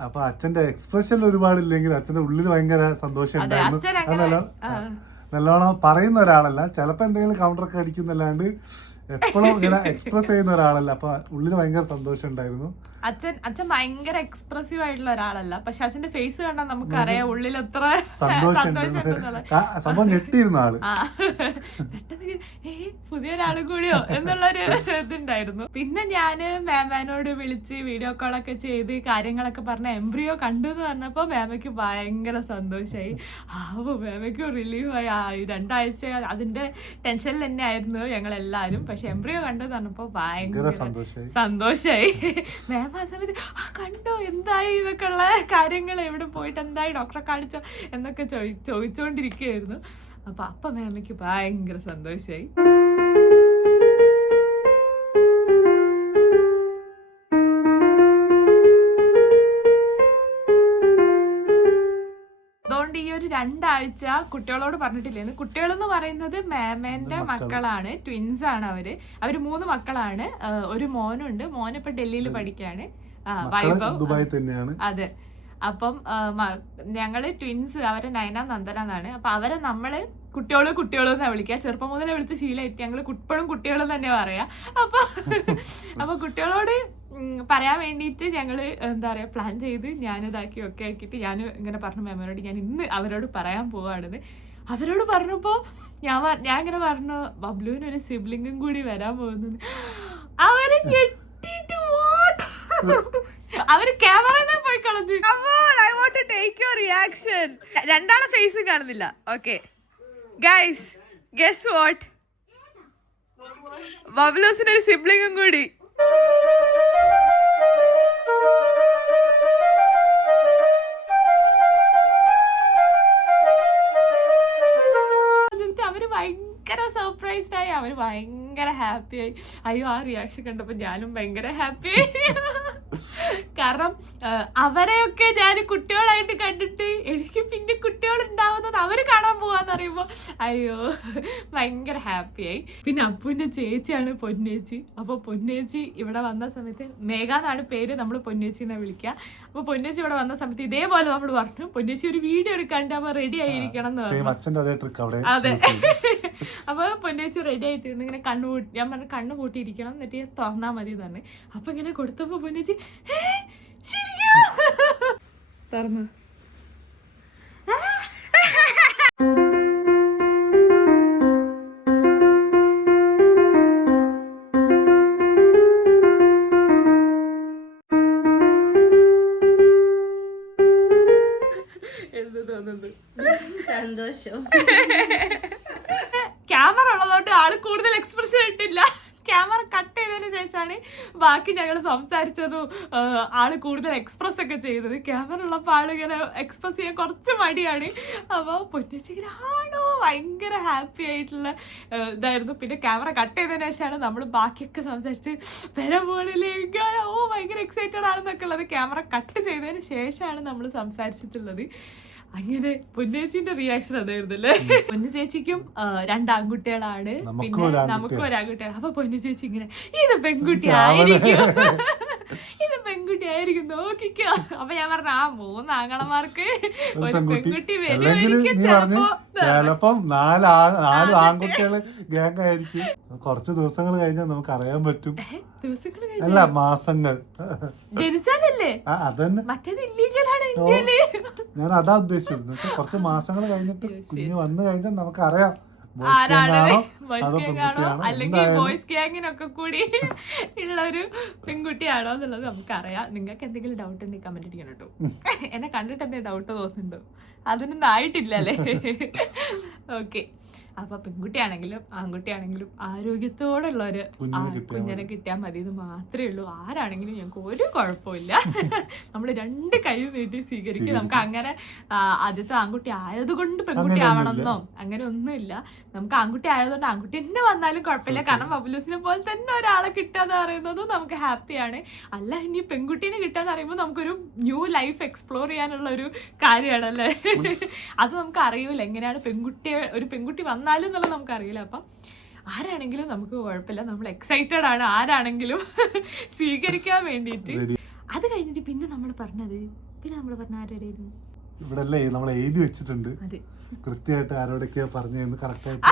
അപ്പൊ അച്ഛന്റെ എക്സ്പ്രഷൻ ഒരുപാടില്ലെങ്കിൽ അച്ഛന്റെ ഉള്ളിൽ ഭയങ്കര സന്തോഷം ഉണ്ടായിരുന്നു. നല്ലോണം പറയുന്ന ഒരാളല്ല, ചിലപ്പോ എന്തെങ്കിലും കൗണ്ടറൊക്കെ അടിക്കുന്നല്ലാണ്ട് എപ്പോഴും ഇങ്ങനെ എക്സ്പ്രസ് ചെയ്യുന്ന ഒരാളല്ല. അപ്പൊ ഉള്ളിൽ ഭയങ്കര സന്തോഷം ഉണ്ടായിരുന്നു. അച്ഛൻ ഭയങ്കര എക്സ്പ്രസീവ് ആയിട്ടുള്ള ഒരാളല്ല, പക്ഷെ അച്ഛന്റെ ഫേസ് കണ്ടാൽ നമുക്കറിയാം ഉള്ളിൽ എത്ര സംഭവം ഞെട്ടിയിരുന്ന ആള്. പെട്ടെന്ന് പുതിയൊരാളും കൂടിയോ എന്നുള്ളൊരു ഇതുണ്ടായിരുന്നു. പിന്നെ ഞാന് മാമനോട് വിളിച്ച് വീഡിയോ കോളൊക്കെ ചെയ്ത് കാര്യങ്ങളൊക്കെ പറഞ്ഞ എംബ്രിയോ കണ്ടു എന്ന് പറഞ്ഞപ്പോ മാമയ്ക്ക് ഭയങ്കര സന്തോഷമായി. മാമയ്ക്ക് റിലീഫായി. 2 ആഴ്ച അതിന്റെ ടെൻഷനിൽ തന്നെ ആയിരുന്നു ഞങ്ങളെല്ലാരും. പക്ഷെ എംബ്രിയോ കണ്ടു പറഞ്ഞപ്പോ ഭയങ്കര സന്തോഷായി. മാം ആ സമയത്ത് കണ്ടോ എന്തായി ഇതൊക്കെ ഉള്ള കാര്യങ്ങൾ, എവിടെ പോയിട്ട് എന്തായി ഡോക്ടറെ കാണിച്ചോ എന്നൊക്കെ ചോദിച്ചോണ്ടിരിക്കുകയായിരുന്നു. അപ്പൊ മാമയ്ക്ക് ഭയങ്കര സന്തോഷായി. അതുകൊണ്ട് ഈ ഒരു 2 ആഴ്ച കുട്ടികളോട് പറഞ്ഞിട്ടില്ലേന്ന്. കുട്ടികളെന്ന് പറയുന്നത് മാമേന്റെ മക്കളാണ്, ട്വിൻസ് ആണ് അവര് 3 മക്കളാണ്. ഒരു മോനുണ്ട്, മോനിപ്പോ ഡൽഹിയിൽ പഠിക്കാണ്, ദുബായ് തന്നെയാണ്. അതെ. അപ്പം ഞങ്ങള് ട്വിൻസ്, അവരെ നയന നന്ദന എന്നാണ്. അപ്പൊ അവരെ നമ്മള് കുട്ടികളും എന്നാ വിളിക്കുക. ചെറുപ്പം മുതലേ വിളിച്ച് ശീലമായിട്ട് ഞങ്ങള് ഇപ്പോഴും കുട്ടികളും തന്നെ പറയാ. അപ്പൊ കുട്ടികളോട് പറയാൻ വേണ്ടിയിട്ട് ഞങ്ങള് എന്താ പറയാ പ്ലാൻ ചെയ്ത് ഞാനിതാക്കി ഒക്കെ ആക്കിയിട്ട് ഞാൻ ഇങ്ങനെ പറഞ്ഞു മാമനോട് ഞാൻ ഇന്ന് അവരോട് പറയാൻ പോവാണെന്ന്. അവരോട് പറഞ്ഞപ്പോ ഞാൻ ഇങ്ങനെ പറഞ്ഞു ബബ്ലുവിന് ഒരു സിബ്ലിംഗും കൂടി വരാൻ പോകുന്നു. അവര് ഞെട്ടിട്ട് അവര് ക്യാമറ പോയി കളഞ്ഞു. I want to take your reaction. രണ്ടാളെ ഫേസ് കാണുന്നില്ല. ഓക്കെ ഗൈസ്, ഗസ് വാട്ട്, ബബ്ലൂസിന് ഒരു സിബ്ലിംഗും കൂടി. അവര് ഭയങ്കര സർപ്രൈസ്ഡ് ആയി, അവര് ഭയങ്കര ഹാപ്പി ആയി. അയ്യോ ആ റിയാക്ഷൻ കണ്ടപ്പോ ഞാനും ഭയങ്കര ഹാപ്പി ആയി. കാരണം അവരെയൊക്കെ ഞാൻ കുട്ടികളായിട്ട് കണ്ടിട്ട് എനിക്ക് പിന്നെ കുട്ടികൾ ഉണ്ടാവുന്നത് അവര് കാണാൻ പോവാന്ന് പറയുമ്പോ അയ്യോ ഭയങ്കര ഹാപ്പിയായി. പിന്നെ അപ്പുവിന്റെ ചേച്ചിയാണ് പൊന്നേച്ചി. അപ്പൊ പൊന്നേച്ചി ഇവിടെ വന്ന സമയത്ത്, മേഘ എന്നാണ് പേര്, നമ്മൾ പൊന്നേച്ചി എന്നാ വിളിക്കുക. അപ്പൊ പൊന്നേച്ചി ഇവിടെ വന്ന സമയത്ത് ഇതേപോലെ നമ്മൾ പറഞ്ഞു പൊന്നേച്ചി ഒരു വീഡിയോ എടുക്കാണ്ട് അപ്പൊ റെഡി ആയിരിക്കണം എന്ന് പറഞ്ഞു. അതെ. അപ്പൊ പൊന്നേച്ചി റെഡി ആയിട്ടിരുന്നു. ഇങ്ങനെ ഞാൻ പറഞ്ഞു കണ്ണു പൂട്ടിയിരിക്കണം, എന്നിട്ട് തുറന്നാ മതി തന്നെ. അപ്പൊ ഇങ്ങനെ കൊടുത്തപ്പോ പൊന്നേച്ചി തുറന്നു. സന്തോഷം. ക്യാമറ ഉള്ളതുകൊണ്ട് ആള് കൂടുതൽ എക്സ്പ്രഷൻ ഇട്ടില്ല. ക്യാമറ കട്ട് ചെയ്തതിന് ശേഷമാണ് ബാക്കി ഞങ്ങൾ സംസാരിച്ചതും ആള് കൂടുതൽ എക്സ്പ്രസ് ഒക്കെ ചെയ്തത്. ക്യാമറ ഉള്ളപ്പോൾ ആളിങ്ങനെ എക്സ്പ്രസ് ചെയ്യാൻ കുറച്ച് മടിയാണ്. അപ്പോൾ പൊന്നേച്ചിങ്ങനെ ആണോ ഭയങ്കര ഹാപ്പി ആയിട്ടുള്ള ഇതായിരുന്നു. പിന്നെ ക്യാമറ കട്ട് ചെയ്തതിന് ശേഷമാണ് നമ്മൾ ബാക്കിയൊക്കെ സംസാരിച്ച് മുകളിലേക്ക് ഭയങ്കര എക്സൈറ്റഡ് ആണെന്നൊക്കെ ഉള്ളത് ക്യാമറ കട്ട് ചെയ്തതിന് ശേഷമാണ് നമ്മൾ സംസാരിച്ചിട്ടുള്ളത്. അങ്ങനെ പൊന്നേച്ചിന്റെ റിയാക്ഷൻ അതായിരുന്നു അല്ലേ. പൊന്നു ചേച്ചിക്കും 2 ആൺകുട്ടികളാണ്, പിന്നെ നമുക്കും 1 ആൺകുട്ടിയാണ്. അപ്പൊ പൊന്നു ചേച്ചി ഇങ്ങനെ ഇത് പെൺകുട്ടി ആയിരിക്കും, ഇത് പെൺകുട്ടി ആയിരിക്കും നോക്കിക്കോ. അപ്പൊ ഞാൻ പറഞ്ഞു ആ 3 ആങ്ങളമാർക്ക് ഒരു പെൺകുട്ടി അല്ലെങ്കിൽ നീ പറഞ്ഞു ചിലപ്പോ ചിലപ്പം 4 ആൺകുട്ടികള് ഗ്യാങ് ആയിരിക്കും. കുറച്ച് ദിവസങ്ങൾ കഴിഞ്ഞാൽ നമുക്ക് അറിയാൻ പറ്റും. ദിവസങ്ങൾ അല്ല മാസങ്ങൾ ജനിച്ചാലല്ലേ, അതന്നെ മറ്റേത് ഇല്ലീഗലാണ് ഇന്ത്യയില്. ഞാൻ അതാ ഉദ്ദേശിച്ചത്. എന്നുവെച്ചാൽ കുറച്ച് മാസങ്ങൾ കഴിഞ്ഞിട്ട് കുഞ്ഞ് വന്നു കഴിഞ്ഞാൽ നമുക്കറിയാം ആരാണ് അതോ ബോയ്സ് ഗ്യാങ് ആണോ പെൺകുട്ടിയാണോ അല്ലെങ്കിൽ എന്തായാലും. ബോയ്സ് ഗ്യാങ്ങിനൊക്കെ കൂടി ഉള്ള ഒരു പെൺകുട്ടിയാണോ എന്നുള്ളത് നമുക്കറിയാം. നിങ്ങൾക്ക് എന്തെങ്കിലും ഡൗട്ട് ഉണ്ടെങ്കിൽ കമന്റ് അടിക്കണം കേട്ടോ. എന്നെ കണ്ടിട്ട് എന്തെങ്കിലും ഡൗട്ട് തോന്നുന്നുണ്ടോ? അതിനൊന്നും ആയിട്ടില്ലല്ലേ? ഓക്കെ. അപ്പൊ പെൺകുട്ടിയാണെങ്കിലും ആൺകുട്ടിയാണെങ്കിലും ആരോഗ്യത്തോടുള്ള ഒരു കുഞ്ഞിനെ കിട്ടിയാൽ മതി എന്ന് മാത്രമേ ഉള്ളൂ. ആരാണെങ്കിലും ഞങ്ങൾക്ക് ഒരു കുഴപ്പമില്ല. നമ്മൾ 2 കൈ നീട്ടി സ്വീകരിക്കും. നമുക്ക് അങ്ങനെ ആദ്യത്തെ ആൺകുട്ടി ആയതുകൊണ്ട് പെൺകുട്ടി ആവണമെന്നോ അങ്ങനെ ഒന്നുമില്ല. നമുക്ക് ആൺകുട്ടി ആയതുകൊണ്ട് ആൺകുട്ടി തന്നെ വന്നാലും കുഴപ്പമില്ല. കാരണം ബബ്ലൂസിനെ പോലെ തന്നെ ഒരാളെ കിട്ടാന്ന് പറയുന്നതും നമുക്ക് ഹാപ്പിയാണ്. അല്ല ഇനി പെൺകുട്ടീനെ കിട്ടാന്ന് പറയുമ്പോൾ നമുക്കൊരു ന്യൂ ലൈഫ് എക്സ്പ്ലോർ ചെയ്യാനുള്ള ഒരു കാര്യമാണല്ലേ. അത് നമുക്ക് അറിയൂല എങ്ങനെയാണ് ഒരു പെൺകുട്ടി വന്നാലും എന്നുള്ളത് നമുക്കറിയില്ല. അപ്പം ആരാണെങ്കിലും നമുക്ക് കുഴപ്പമില്ല. നമ്മൾ എക്സൈറ്റഡ് ആണ് ആരാണെങ്കിലും സ്വീകരിക്കാൻ വേണ്ടിയിട്ട്. അത് കഴിഞ്ഞിട്ട് പിന്നെ നമ്മൾ പറഞ്ഞ ആരോടായിരുന്നു ഇവിടെ നമ്മൾ എഴുതി വെച്ചിട്ടുണ്ട് കൃത്യമായിട്ട് ആരോടൊക്കെയാ പറഞ്ഞതെന്ന് കറക്റ്റ് ആയിട്ട്.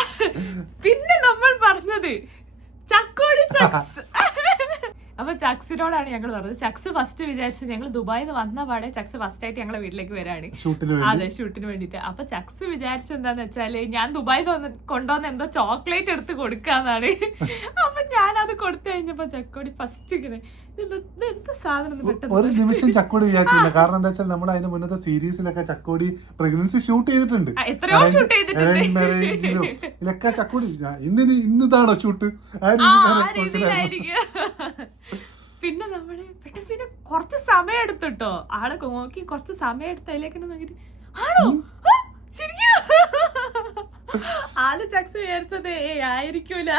പിന്നെ നമ്മൾ പറഞ്ഞത് ചക്കോടി ചക്സ്. അപ്പൊ ചക്സിനോടാണ് ഞങ്ങൾ പറഞ്ഞത്. ചക്സ് ഫസ്റ്റ് വിചാരിച്ചത് ഞങ്ങൾ ദുബായിൽ നിന്ന് വന്ന പാടെ ചക്സ് ഫസ്റ്റ് ആയിട്ട് ഞങ്ങളെ വീട്ടിലേക്ക് വരാണ്. അതെ, ഷൂട്ടിന് വേണ്ടിട്ട്. അപ്പൊ ചക്സ് വിചാരിച്ചത് എന്താന്ന് വെച്ചാല് ഞാൻ ദുബായിൽ കൊണ്ടുവന്ന എന്തോ ചോക്ലേറ്റ് എടുത്ത് കൊടുക്കാന്നാണ്. അപ്പൊ ഞാനത് കൊടുത്തു കഴിഞ്ഞപ്പോ ചക്കോടി ഫസ്റ്റ് ഇങ്ങനെ എന്താ സാധനം ഒരു നിമിഷം ചക്കോടി വിചാരിച്ചില്ല. കാരണം എന്താ വെച്ചാൽ നമ്മൾ അതിന് മുന്നത്തെ സീരീസിലൊക്കെ ചക്കോടി പ്രഗ്നൻസി ഷൂട്ട് ചെയ്തിട്ടുണ്ട്. എത്രയോ ഷൂട്ട് ചെയ്തിട്ടുണ്ട്. ഇതിലൊക്കെ ചക്കോടി ഇന്നിതാണോ ഷൂട്ട് പിന്നെ നമ്മള് പിന്നെ കുറച്ച് സമയം എടുത്തിട്ടോ. ആളെ നോക്കി കുറച്ച് സമയം എടുത്ത് അതിലേക്ക് നോക്കിട്ട് ആണോ ശരിക്കും ആള് ചക്സ് വിചാരിച്ചത് ആയിരിക്കൂല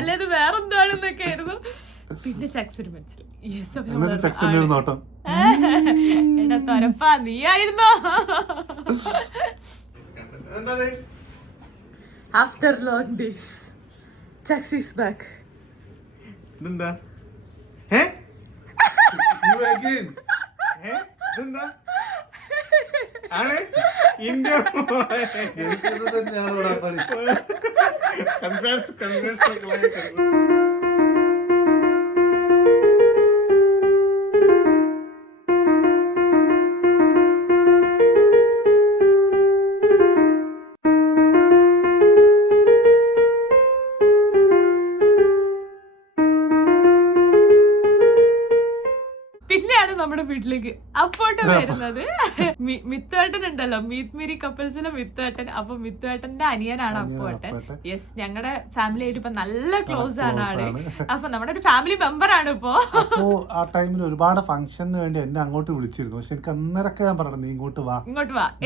അല്ലേത് വേറെന്താണെന്നൊക്കെ ആയിരുന്നു. പിന്നെ ചക്സിന് മനസ്സിലായി എടാ തൊരപ്പാ നീയായിരുന്നോ. After long days Chucks is back. നമ്മുടെ വീട്ടിലേക്ക് അപ്പോട്ട് വരുന്നത് മിത്തുവേട്ടൻ ഉണ്ടല്ലോ, മീറ്റ് മീരി കപ്പിൾസിലെ മിത്തുവേട്ടൻ. അപ്പൊ മിത്തുവേട്ടന്റെ അനിയനാണ് അപ്പോട്ടൻ. യെസ്, ഞങ്ങളുടെ ഫാമിലി ആയിട്ട് ഇപ്പൊ നല്ല ക്ലോസ് ആണ് ആള്. അപ്പൊ നമ്മുടെ ഒരു ഫാമിലി മെമ്പർ ആണ് ഇപ്പോ. ആ ടൈമിൽ ഒരുപാട് ഫംഗ്ഷന് വേണ്ടി എന്നെ അങ്ങോട്ട് വിളിച്ചിരുന്നു. പക്ഷെ എനിക്ക് അന്നേരൊക്കെ ഞാൻ പറഞ്ഞു നീ ഇങ്ങോട്ട് വാ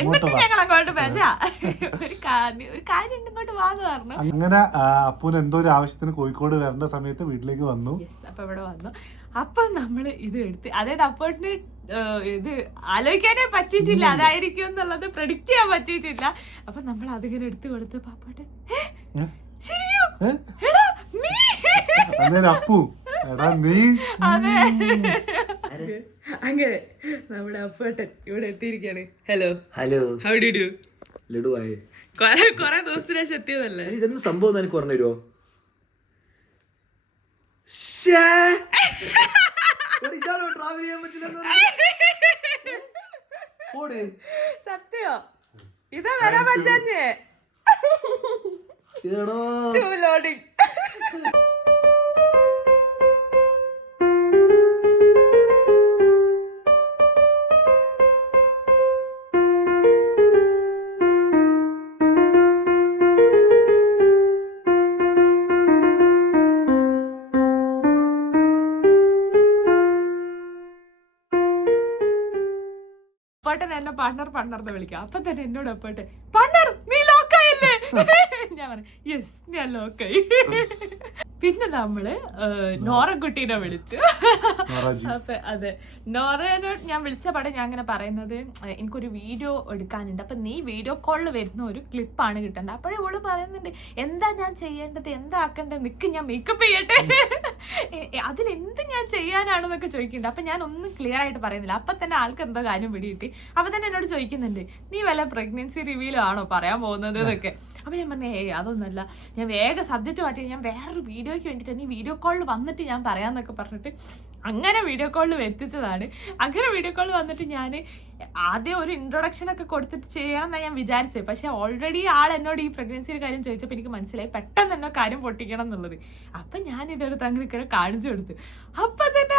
എന്നിട്ട് ഞങ്ങൾ അങ്ങോട്ട് വരാ, ഒരു കാര്യം ഇങ്ങോട്ട് വാന്ന് പറഞ്ഞു. അങ്ങനെ അപ്പൂന് എന്തോ ഒരു ആവശ്യത്തിന് കോഴിക്കോട് വരേണ്ട സമയത്ത് വീട്ടിലേക്ക് വന്നു. അപ്പൊ ഇവിടെ വന്നു. അപ്പൊ നമ്മള് ഇത് എടുത്ത്, അതായത് അപ്പോട്ടിന് ഇത് ആലോചിക്കാനേ പറ്റിയിട്ടില്ല അതായിരിക്കും എന്നുള്ളത് പ്രെഡിക്റ്റ് ചെയ്യാൻ പറ്റിയിട്ടില്ല. അപ്പൊ നമ്മൾ അതിങ്ങനെ എടുത്തു കൊടുത്ത് പാപ്പാട്ട് അപ്പു എടാ നീ. അതെ, അങ്ങനെ നമ്മുടെ അപ്പോട്ടൻ ഇവിടെ എത്തിയിരിക്കാണ്. Hello hello, how do you? ലഡുവായി കൊറേ ദിവസത്തിന് ശേഷം എത്തിയതല്ലേ. ഇതെന്ത് സംഭവം എനിക്ക് പറഞ്ഞു തരുമോ? ട്രാവൽ ചെയ്യാൻ സത്യോ ഇതാ വരാൻ പറ്റേ ലോഡിങ്. അപ്പോട്ടൻ എന്നെ പാർട്ണർന്ന് വിളിക്കാം. അപ്പൊ തന്നെ എന്നോട് അപ്പോട്ടെ പാർട്ണർ നീ ലോക്കായില്ലേ? ഞാൻ പറഞ്ഞു യെസ് ഞാൻ ലോക്കായി. പിന്നെ നമ്മള് നോറക്കുട്ടീനെ വിളിച്ചു. അപ്പൊ അതെ, നോറേനോട് ഞാൻ വിളിച്ച പാടെ ഞാൻ അങ്ങനെ പറയുന്നത് എനിക്കൊരു വീഡിയോ എടുക്കാനുണ്ട്, അപ്പൊ നീ വീഡിയോ കോളിൽ വരുന്ന ഒരു ക്ലിപ്പാണ് കിട്ടേണ്ടത്. അപ്പോഴേ ഓള് പറയുന്നുണ്ട് എന്താ ഞാൻ ചെയ്യേണ്ടത്, എന്താ ആക്കേണ്ടത്, നിക്ക് ഞാൻ മേക്കപ്പ് ചെയ്യട്ടെ, അതിലെന്ത് ഞാൻ ചെയ്യാനാണെന്നൊക്കെ ചോദിക്കുന്നുണ്ട്. അപ്പൊ ഞാൻ ഒന്നും ക്ലിയർ ആയിട്ട് പറയുന്നില്ല. അപ്പൊ തന്നെ ആൾക്ക് എന്തോ കാര്യം പിടികിട്ടി. അപ്പൊ തന്നെ എന്നോട് ചോദിക്കുന്നുണ്ട് നീ വല്ല പ്രഗ്നൻസി റിവ്യൂലോ ആണോ പറയാൻ പോകുന്നത് എന്നൊക്കെ. അപ്പൊ ഞാൻ പറഞ്ഞേ അതൊന്നുമല്ല, ഞാൻ വേഗം സബ്ജക്റ്റ് മാറ്റി ഞാൻ വേറൊരു വീഡിയോയ്ക്ക് വേണ്ടിയിട്ട് നീ വീഡിയോ കോളിൽ വന്നിട്ട് ഞാൻ പറയാമെന്നൊക്കെ പറഞ്ഞിട്ട് അങ്ങനെ വീഡിയോ കോളിൽ വരുത്തിച്ചതാണ്. അങ്ങനെ വീഡിയോ കോളിൽ വന്നിട്ട് ഞാൻ ആദ്യം ഒരു ഇൻട്രൊഡക്ഷൻ ഒക്കെ കൊടുത്തിട്ട് ചെയ്യണമെന്നാണ് ഞാൻ വിചാരിച്ചത്. പക്ഷെ ഓൾറെഡി ആൾ എന്നോട് ഈ പ്രഗ്നൻസിയുടെ കാര്യം ചോദിച്ചപ്പോൾ എനിക്ക് മനസ്സിലായി പെട്ടെന്ന് എന്നോ കാര്യം പൊട്ടിക്കണം എന്നുള്ളത്. അപ്പം ഞാൻ ഇതെടുത്ത് അങ്ങനെ കാണിച്ചു കൊടുത്തു. അപ്പം തന്നെ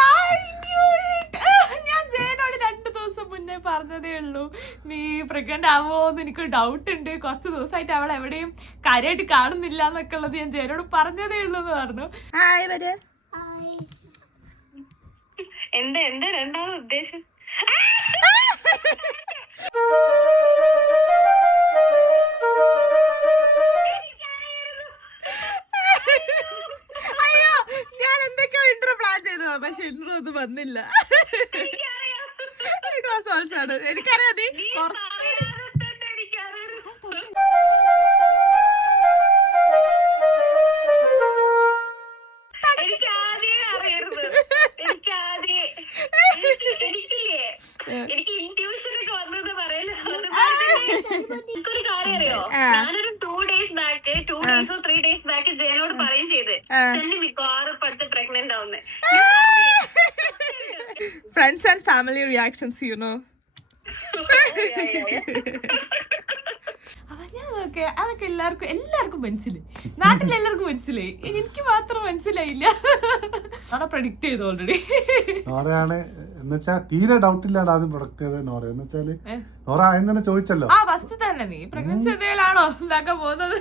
ഞാൻ ജയനോട് 2 ദിവസം മുന്നേ പറഞ്ഞതേ ഉള്ളൂ നീ പ്രഗ്നന്റ് ആവോ എന്ന് എനിക്ക് ഡൗട്ട് ഉണ്ട്, കുറച്ച് ദിവസമായിട്ട് അവൾ എവിടെയും കാര്യമായിട്ട് കാണുന്നില്ല എന്നൊക്കെ ഉള്ളത് ഞാൻ ജയനോട് പറഞ്ഞതേ ഉള്ളൂ എന്ന് പറഞ്ഞു. എന്താ രണ്ടാളും ഉദ്ദേശം? അയ്യോ, ഞാൻ എന്തൊക്കെയോ ഇന്റർ പ്ലാൻ ചെയ്തു, പക്ഷെ ഇന്റർ ഒന്നും വന്നില്ല. എനിക്കറിയാം നീ എനിക്ക് ഇൻട്യൂഷൻ ഒക്കെ വന്നത് പറയല്ലോ. എനിക്കൊരു കാര്യം അറിയോ, ഞാനൊരു 2 days back 2 days or 3 days back ജയനോട് പറയും ചെയ്ത് ചെന്നി മിക്കവാറും അടുത്ത് പ്രഗ്നന്റ് ആവുന്നത്. Friends and family reactions you know. അതൊക്കെ അതൊക്കെ എല്ലാവർക്കും മനസ്സിലായി, നാട്ടിലെല്ലാവർക്കും മനസ്സിലായി, എനിക്ക് മാത്രം മനസ്സിലായില്ല. അവിടെ പ്രഡിക്റ്റ് ചെയ്തു ഓൾറെഡി. നോറയാണ് എന്നുവെച്ചാ തീരെ ഡൗട്ട് ഇല്ലാണ്ട് ആദ്യം പ്രൊഡക്റ്റ് ചെയ്തത് നോറ. എന്ന് വെച്ചാല് നോറ ആദ്യം തന്നെ ചോദിച്ചല്ലോ ആ ഫസ്റ്റ് തന്നെ നീ പ്രഗ്നൻസി എന്തെങ്കിലാണോ ഉണ്ടാക്കാൻ പോകുന്നത്.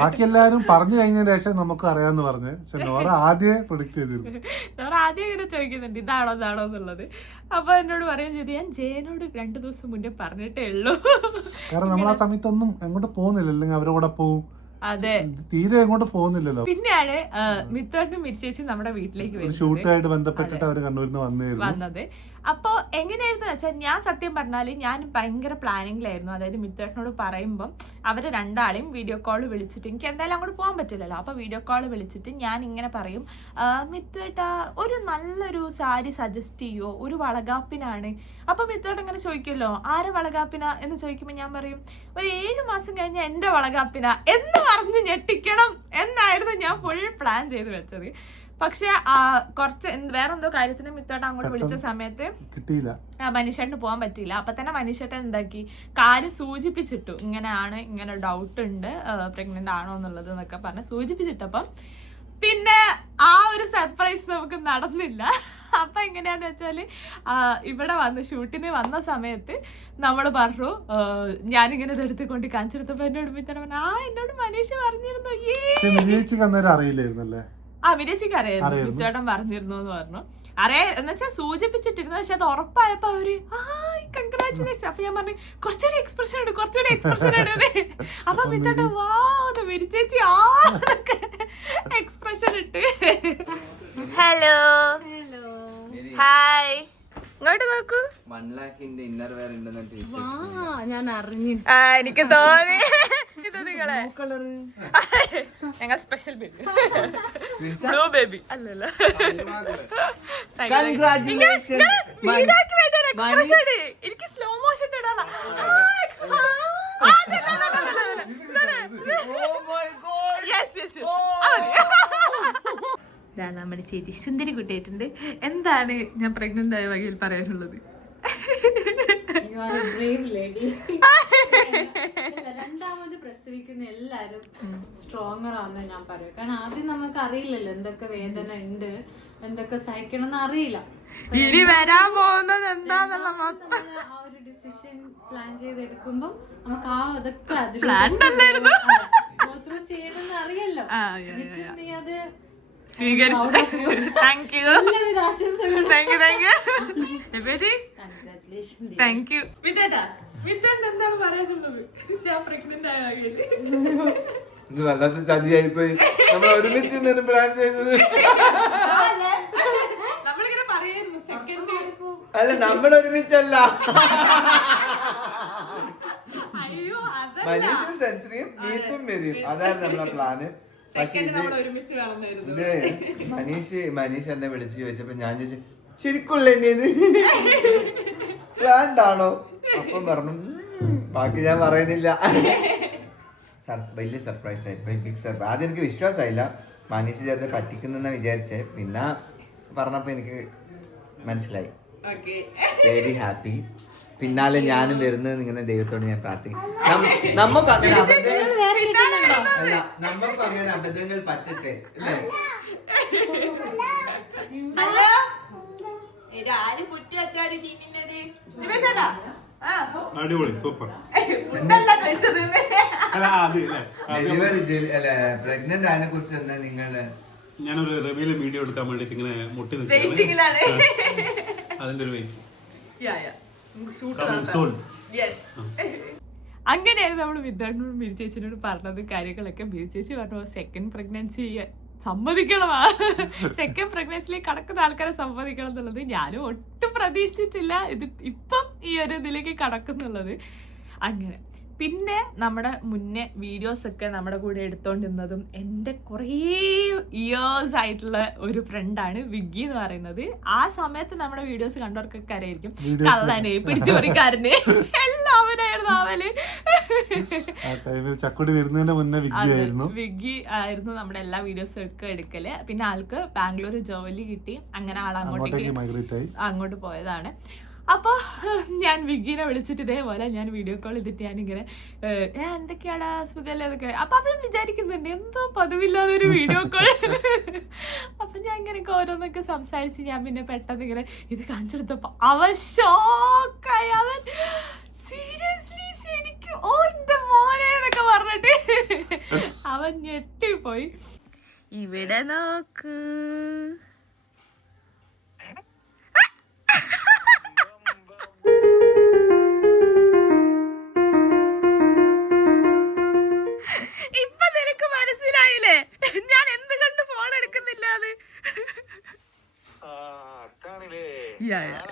ബാക്കി എല്ലാരും പറഞ്ഞു കഴിഞ്ഞതിന് ശേഷം നമുക്ക് അറിയാന്ന് പറഞ്ഞ്, പക്ഷെ നോറ ആദ്യം പ്രൊഡിക്റ്റ് ചെയ്തിരുന്നു. നോറ ആദ്യം ഇങ്ങനെ ചോദിക്കുന്നുണ്ട് ഇതാണോ എന്നുള്ളത്. അപ്പൊ എന്നോട് പറയുകയും ചെയ്തു ഞാൻ ജയനോട് 2 ദിവസം മുന്നേ പറഞ്ഞിട്ടേ ഉള്ളൂ. കാരണം നമ്മൾ ആ സമയത്തൊന്നും എങ്ങോട്ട് പോകുന്നില്ല, അല്ലെങ്കിൽ അവരുടെ കൂടെ പോവും. അതെ, തീരെ എങ്ങോട്ട് പോകുന്നില്ലല്ലോ. പിന്നെയാണ് മിത്തോട്ടും മിരിച്ചേച്ചി നമ്മുടെ വീട്ടിലേക്ക് ഷൂട്ടായിട്ട് ബന്ധപ്പെട്ടിട്ട് അവര് കണ്ണൂരിൽ നിന്ന് വന്നത്. അപ്പോൾ എങ്ങനെയായിരുന്നു വെച്ചാൽ ഞാൻ സത്യം പറഞ്ഞാൽ ഞാൻ ഭയങ്കര പ്ലാനിങ്ങിലായിരുന്നു. അതായത് മിത്തോട്ടിനോട് പറയുമ്പം അവരെ രണ്ടാളെയും വീഡിയോ കോൾ വിളിച്ചിട്ട് എനിക്ക് എന്തായാലും അങ്ങോട്ട് പോകാൻ പറ്റില്ലല്ലോ. അപ്പോൾ വീഡിയോ കോൾ വിളിച്ചിട്ട് ഞാൻ ഇങ്ങനെ പറയും മിത്തോട്ടാ ഒരു നല്ലൊരു സാരി സജസ്റ്റ് ചെയ്യോ, ഒരു വളകാപ്പിനാണ്. അപ്പം മിത്തോട്ട് ഇങ്ങനെ ചോദിക്കുമല്ലോ ആരെ വളകാപ്പിന എന്ന് ചോദിക്കുമ്പോൾ ഞാൻ പറയും ഒരു 7 മാസം കഴിഞ്ഞ് എൻ്റെ വളകാപ്പിന എന്ന് പറഞ്ഞ് ഞെട്ടിക്കണം എന്നായിരുന്നു ഞാൻ ഫുൾ പ്ലാൻ ചെയ്ത് വെച്ചത്. പക്ഷെ കുറച്ച് വേറെന്തോ കാര്യത്തിന് മിത്തോട്ട് അങ്ങോട്ട് വിളിച്ച സമയത്ത് കിട്ടിയില്ല, മനീഷേട്ടന് പോകാൻ പറ്റിയില്ല. അപ്പൊ തന്നെ മനീഷേട്ടൻ എന്താക്കി കാര്യം സൂചിപ്പിച്ചിട്ടു, ഇങ്ങനെയാണ്, ഇങ്ങനെ ഡൗട്ട് ഉണ്ട് പ്രഗ്നന്റ് ആണോ എന്നുള്ളത് എന്നൊക്കെ പറഞ്ഞ് സൂചിപ്പിച്ചിട്ടപ്പം പിന്നെ ആ ഒരു സർപ്രൈസ് നമുക്ക് നടന്നില്ല. അപ്പൊ എങ്ങനെയാന്ന് വെച്ചാല് ഇവിടെ വന്ന് ഷൂട്ടിന് വന്ന സമയത്ത് നമ്മൾ പറഞ്ഞു ഞാനിങ്ങനെ ഇതെടുത്തുകൊണ്ട് കാണിച്ചെടുത്തപ്പോ എന്നോട് എന്നോട് മനീഷ പറഞ്ഞിരുന്നു. അറിയില്ലായിരുന്നല്ലേ? വിദേശിക്ക് അറിയായിരുന്നു, മിത്തോട്ടൻ പറഞ്ഞിരുന്നു എന്ന് പറഞ്ഞു. എന്ന് വെച്ചാൽ സൂചിപ്പിച്ചിട്ടിരുന്നു, പക്ഷെ അത് ഉറപ്പായപ്പോ അവര് കൺഗ്രാറ്റുലേഷൻ. അപ്പൊ ഞാൻ പറഞ്ഞു കുറച്ചുകൂടി എക്സ്പ്രഷൻ ഉണ്ട്. അപ്പൊ മിത്തോട്ടൻ വാ വിരിച്ചേച്ചി എക്സ്പ്രഷൻ ഇട്ട് ഹലോ ഹായ് ഇങ്ങോട്ട് നോക്കൂ. ഞാൻ അറിഞ്ഞു, എനിക്ക് തോന്നി ഇത് നിങ്ങളെ ഞങ്ങൾ സ്പെഷ്യൽ ബേബി ബ്ലൂ ബേബി അല്ലല്ലോ. എനിക്ക് സ്ലോ മോഷൻ ഇടാനാ. നമ്മുടെ ചേച്ചി സുന്ദരി കുട്ടിയായിട്ടുണ്ട്. എന്താണ് ഞാൻ പ്രഗ്നന്റ് ആയ വകയിൽ പറയാനുള്ളത്? രണ്ടാമത് പ്രസവിക്കുന്ന എല്ലാരും സ്ട്രോങ്ങർ ആണെന്ന് ഞാൻ പറയും. കാരണം ആദ്യം നമുക്ക് അറിയില്ലല്ലോ എന്തൊക്കെ വേദന ഉണ്ട്, എന്തൊക്കെ സഹിക്കണം എന്ന് അറിയില്ല. ഇനി വരാൻ പോകുന്നത് എന്താന്നുള്ള ആ ഒരു ഡിസിഷൻ പ്ലാൻ ചെയ്തെടുക്കുമ്പോ നമുക്ക് അതൊക്കെ അതിൽ ചെയ്യണമെന്ന് അറിയല്ലോ. നീ അത് എന്താണ് പറയാനുള്ളത്? ഞാൻ പ്രഗ്നന്റ് ആയ ഇത് വല്ലാത്ത ചതിയായിപ്പോയി. നമ്മൾ ഒരുമിച്ച് പ്ലാൻ ചെയ്തത്. നമ്മളിങ്ങനെ പറയായിരുന്നു സെക്കൻഡ്. അല്ല, നമ്മൾ ഒരുമിച്ചല്ല. അയ്യോ അതല്ല, മനീഷും സെൻസറിയും നീത്തും വരും, അതായിരുന്നു നമ്മളെ പ്ലാന്. പക്ഷെ സെക്കൻഡ് നമ്മൾ ഒരുമിച്ച് കാണുന്നായിരുന്നു. ഇത് മനീഷ് എന്നെ വിളിച്ച് ചോദിച്ചപ്പോ ഞാൻ ചോദിച്ചു, ശരിക്കുള്ള ഇത് പ്ലാൻഡ് ആണോ? അപ്പം പറഞ്ഞു ബാക്കി ഞാൻ പറയുന്നില്ല. വലിയ സർപ്രൈസ് ആയി, ബിഗ് സർപ്രൈസ്. ആദ്യം എനിക്ക് വിശ്വാസമായില്ല, മനീഷ് ചേർത്ത് പറ്റിക്കുന്നെന്നാ വിചാരിച്ചേ. പിന്നെ പറഞ്ഞപ്പോ എനിക്ക് മനസ്സിലായി. Very happy. പിന്നാലെ ഞാനും വരുന്നത് ഇങ്ങനെ ദൈവത്തോട് ഞാൻ പ്രാർത്ഥിക്കും. നമുക്ക് അങ്ങനെ അല്ല, നമുക്ക് അങ്ങനെ അബദ്ധങ്ങൾ പറ്റട്ടെ അല്ലേ? അടിപൊളി, സൂപ്പർ. ഡെലിവറി പ്രഗ്നന്റ് ആയതിനെ കുറിച്ച് എന്താ നിങ്ങള്? ഞാനൊരു റിവ്യൂ വീഡിയോ എടുക്കാൻ വേണ്ടിട്ട് ഇങ്ങനെ മുട്ടി നിൽക്കുകയാണ്. അതിന്റെ ഒരു വെയിറ്റ്. അങ്ങനെയായിരുന്നു നമ്മൾ വിദ്യാർത്ഥിനോട് മിരി ചേച്ചിനോട് പറഞ്ഞത് കാര്യങ്ങളൊക്കെ. മിരി ചേച്ചി പറഞ്ഞു സെക്കൻഡ് പ്രഗ്നൻസി സമ്മതിക്കണമാ, സെക്കൻഡ് പ്രഗ്നൻസിലേക്ക് കടക്കുന്ന ആൾക്കാരെ സമ്മതിക്കണം എന്നുള്ളത്. ഞാനും ഒട്ടും പ്രതീക്ഷിച്ചില്ല ഇത് ഇപ്പം ഈ ഒരു ഇതിലേക്ക് കടക്കുന്നുള്ളത്. അങ്ങനെ പിന്നെ നമ്മുടെ മുന്നേ വീഡിയോസൊക്കെ നമ്മുടെ കൂടെ എടുത്തോണ്ടിരുന്നതും എൻ്റെ കുറേ ഇയേഴ്സ് ആയിട്ടുള്ള ഒരു ഫ്രണ്ടാണ് വിഗ്ഗി എന്ന് പറയുന്നത്. ആ സമയത്ത് നമ്മുടെ വീഡിയോസ് കണ്ടവർക്കൊക്കെ അറിയായിരിക്കും, കള്ളനെ പിടിച്ചുപറിക്കാരന് എല്ലാം അവനായിരുന്നു. അവന് ചക്കുടി വരുന്നതിന്റെ മുന്നേ വിഗ്ഗി ആയിരുന്നു നമ്മുടെ എല്ലാ വീഡിയോസും ഒക്കെ എടുക്കല്. പിന്നെ ആൾക്ക് ബാംഗ്ലൂർ ജോലി കിട്ടി, അങ്ങനെ ആൾ അങ്ങോട്ട് പോയതാണ്. അപ്പോൾ ഞാൻ വിഗ്ഗിനെ വിളിച്ചിട്ട് ഇതേപോലെ ഞാൻ വീഡിയോ കോൾ ചെയ്തിട്ട് ഞാനിങ്ങനെ എന്തൊക്കെയാടാ സുഖല്ലേ അതൊക്കെ. അപ്പം അവളും വിചാരിക്കുന്നുണ്ട് എന്തോ പതിവില്ലാതെ ഒരു വീഡിയോ കോൾ. അപ്പം ഞാൻ ഇങ്ങനെയൊക്കെ ഓരോന്നൊക്കെ സംസാരിച്ച് ഞാൻ പിന്നെ പെട്ടെന്ന് ഇങ്ങനെ ഇത് കാണിച്ചു കൊടുത്തപ്പോൾ അവൻ ഷോക്കായി. അവൻ സീരിയസ്ലി ശരിക്കും ഓ എൻ്റെ മോനെ എന്നൊക്കെ പറഞ്ഞിട്ട് അവൻ ഞെട്ടിപ്പോയി. ഇവിടെ നോക്ക്, ഇപ്പൊ നിനക്ക് മനസ്സിലായില്ലേ ഞാൻ എന്ത് കണ്ട് ഫോൺ എടുക്കുന്നില്ല? അത്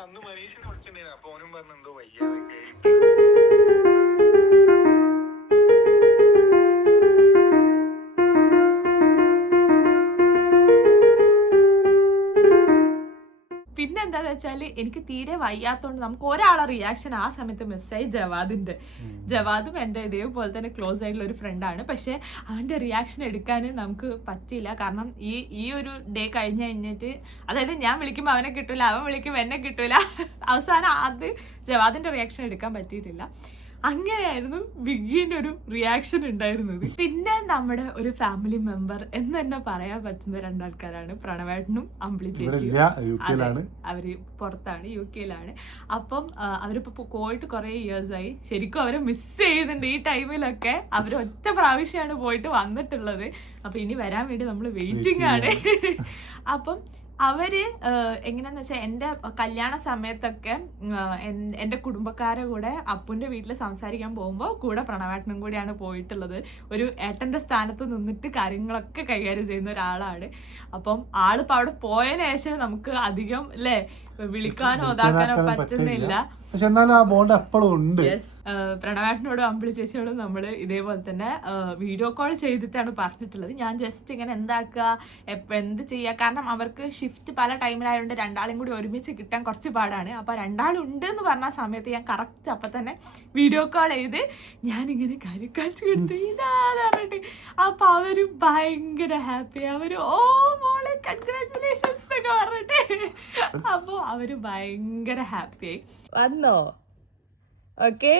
അന്ന് മനീഷിനെ വിളിച്ചിട്ടുണ്ടായിരുന്നു. അപ്പൊ ഓനും പറഞ്ഞു എന്തോ വയ്യാതെ. പിന്നെ എന്താന്ന് വെച്ചാൽ എനിക്ക് തീരെ വയ്യാത്തോണ്ട് നമുക്ക് ഒരാളെ റിയാക്ഷൻ ആ സമയത്ത് മിസ്സായി, ജവാദിന്റെ. ജവാദും എൻ്റെ ഇതേപോലെ തന്നെ ക്ലോസ് ആയിട്ടുള്ള ഒരു ഫ്രണ്ടാണ്. പക്ഷെ അവൻ്റെ റിയാക്ഷൻ എടുക്കാൻ നമുക്ക് പറ്റിയില്ല. കാരണം ഈ ഒരു ഡേ കഴിഞ്ഞിട്ട്, അതായത് ഞാൻ വിളിക്കുമ്പോൾ അവനെ കിട്ടൂല, അവൻ വിളിക്കുമ്പോൾ എന്നെ കിട്ടൂല. അവസാനം അത് ജവാദിന്റെ റിയാക്ഷൻ എടുക്കാൻ പറ്റിയിട്ടില്ല. അങ്ങനെയായിരുന്നു ബിഗ്ഗിന്റെ ഒരു റിയാക്ഷൻ ഉണ്ടായിരുന്നത്. പിന്നെ നമ്മുടെ ഒരു ഫാമിലി മെമ്പർ എന്ന് തന്നെ പറയാൻ പറ്റുന്ന രണ്ടാൾക്കാരാണ് പ്രണവേട്ടനും അമ്പിളി ചേച്ചിയും. അവര് പുറത്താണ്, UK-ലാണ്. അപ്പം അവരിപ്പോ പോയിട്ട് കുറെ ഇയേഴ്സ് ആയി. ശരിക്കും അവരെ മിസ് ചെയ്യുന്നുണ്ട് ഈ ടൈമിലൊക്കെ. അവർ ഒറ്റ പ്രാവശ്യമാണ് പോയിട്ട് വന്നിട്ടുള്ളത്. അപ്പൊ ഇനി വരാൻ വേണ്ടി നമ്മൾ വെയിറ്റിംഗ് ആണ്. അപ്പം അവര് എങ്ങനെയാന്ന് വെച്ചാൽ എൻ്റെ കല്യാണ സമയത്തൊക്കെ എൻ്റെ കുടുംബക്കാരെ കൂടെ അപ്പുൻ്റെ വീട്ടിൽ സംസാരിക്കാൻ പോകുമ്പോൾ കൂടെ പ്രണവേട്ടനും കൂടിയാണ് പോയിട്ടുള്ളത്. ഒരു ഏട്ടൻ്റെ സ്ഥാനത്ത് നിന്നിട്ട് കാര്യങ്ങളൊക്കെ കൈകാര്യം ചെയ്യുന്ന ഒരാളാണ്. അപ്പം ആളിപ്പോൾ അവിടെ പോയതിനു ശേഷം നമുക്ക് അധികം അല്ലേ വിളിക്കാനോ ഇതാക്കാനോ പറ്റുന്നില്ല. പക്ഷെ എന്നാലും ആ ബോണ്ട് എപ്പോഴും ഉണ്ട്. പ്രണവേട്ടനോടും അമ്പിളി ചേച്ചിയോടും നമ്മൾ ഇതേപോലെ തന്നെ വീഡിയോ കോൾ ചെയ്തിട്ടാണ് പറഞ്ഞിട്ടുള്ളത്. ഞാൻ ജസ്റ്റ് ഇങ്ങനെ എന്താക്കുക എന്ത് ചെയ്യുക, കാരണം അവർക്ക് ഷിഫ്റ്റ് പല ടൈമിലായതുകൊണ്ട് രണ്ടാളും കൂടി ഒരുമിച്ച് കിട്ടാൻ കുറച്ച് പാടാണ്. അപ്പോൾ രണ്ടാളുണ്ട് എന്ന് പറഞ്ഞ സമയത്ത് ഞാൻ കറക്റ്റ് അപ്പം തന്നെ വീഡിയോ കോൾ ചെയ്ത് ഞാനിങ്ങനെ കരിക്കാച്ച് കിട്ടി ഇതാന്ന് പറഞ്ഞിട്ട്. അപ്പോൾ അവർ ഭയങ്കര ഹാപ്പി. അവർ ഓ മോളെ കൺഗ്രാറ്റുലേഷൻസ് എന്നൊക്കെ പറഞ്ഞിട്ട്. അപ്പോൾ അവർ ഭയങ്കര ഹാപ്പിയായി. വന്നോ? ഓക്കെ.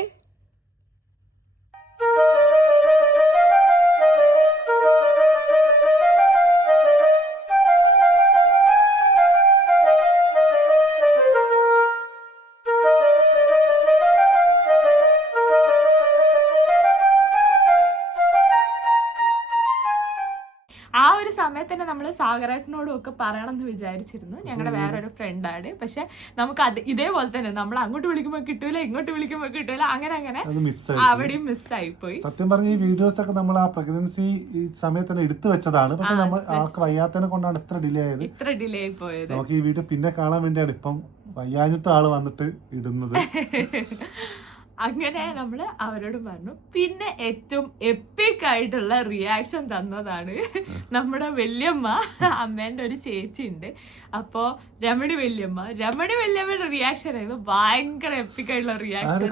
ആ ഒരു സമയത്ത് തന്നെ നമ്മൾ സാഗരേട്ടനോടും ഒക്കെ പറയണം എന്ന് വിചാരിച്ചിരുന്നു. ഞങ്ങളുടെ വേറൊരു ഫ്രണ്ടാണ്. പക്ഷെ നമുക്ക് അത് ഇതേപോലെ തന്നെ നമ്മൾ അങ്ങോട്ട് വിളിക്കുമ്പോൾ കിട്ടൂല, ഇങ്ങോട്ട് വിളിക്കുമ്പോൾ കിട്ടൂല, അങ്ങനെ അവിടെയും മിസ്സായി പോയി. സത്യം പറഞ്ഞ ഈ വീഡിയോസ് ഒക്കെ നമ്മൾ ആ പ്രഗ്നൻസി സമയത്ത് തന്നെ എടുത്തു വെച്ചതാണ്. പക്ഷെ നമ്മൾ ആൾക്ക് വയ്യാത്തതിനെ കൊണ്ടാണ് ഇത്ര ഡിലേ ആയി പോയത്. നമുക്ക് ഈ വീഡിയോ പിന്നെ കാണാൻ വേണ്ടിയാണ് ഇപ്പം വയ്യാഞ്ഞിട്ട് ആള് വന്നിട്ട് ഇടുന്നത്. അങ്ങനെ നമ്മൾ അവരോട് പറഞ്ഞു. പിന്നെ ഏറ്റവും എപ്പിക് ആയിട്ടുള്ള റിയാക്ഷൻ തന്നതാണ് നമ്മുടെ വല്യമ്മ. അമ്മേൻ്റെ ഒരു ചേച്ചി ഉണ്ട്, അപ്പോൾ രമണി വല്യമ്മയുടെ റിയാക്ഷൻ ആയിരുന്നു ഭയങ്കര എപ്പിക് ആയിട്ടുള്ള റിയാക്ഷൻ.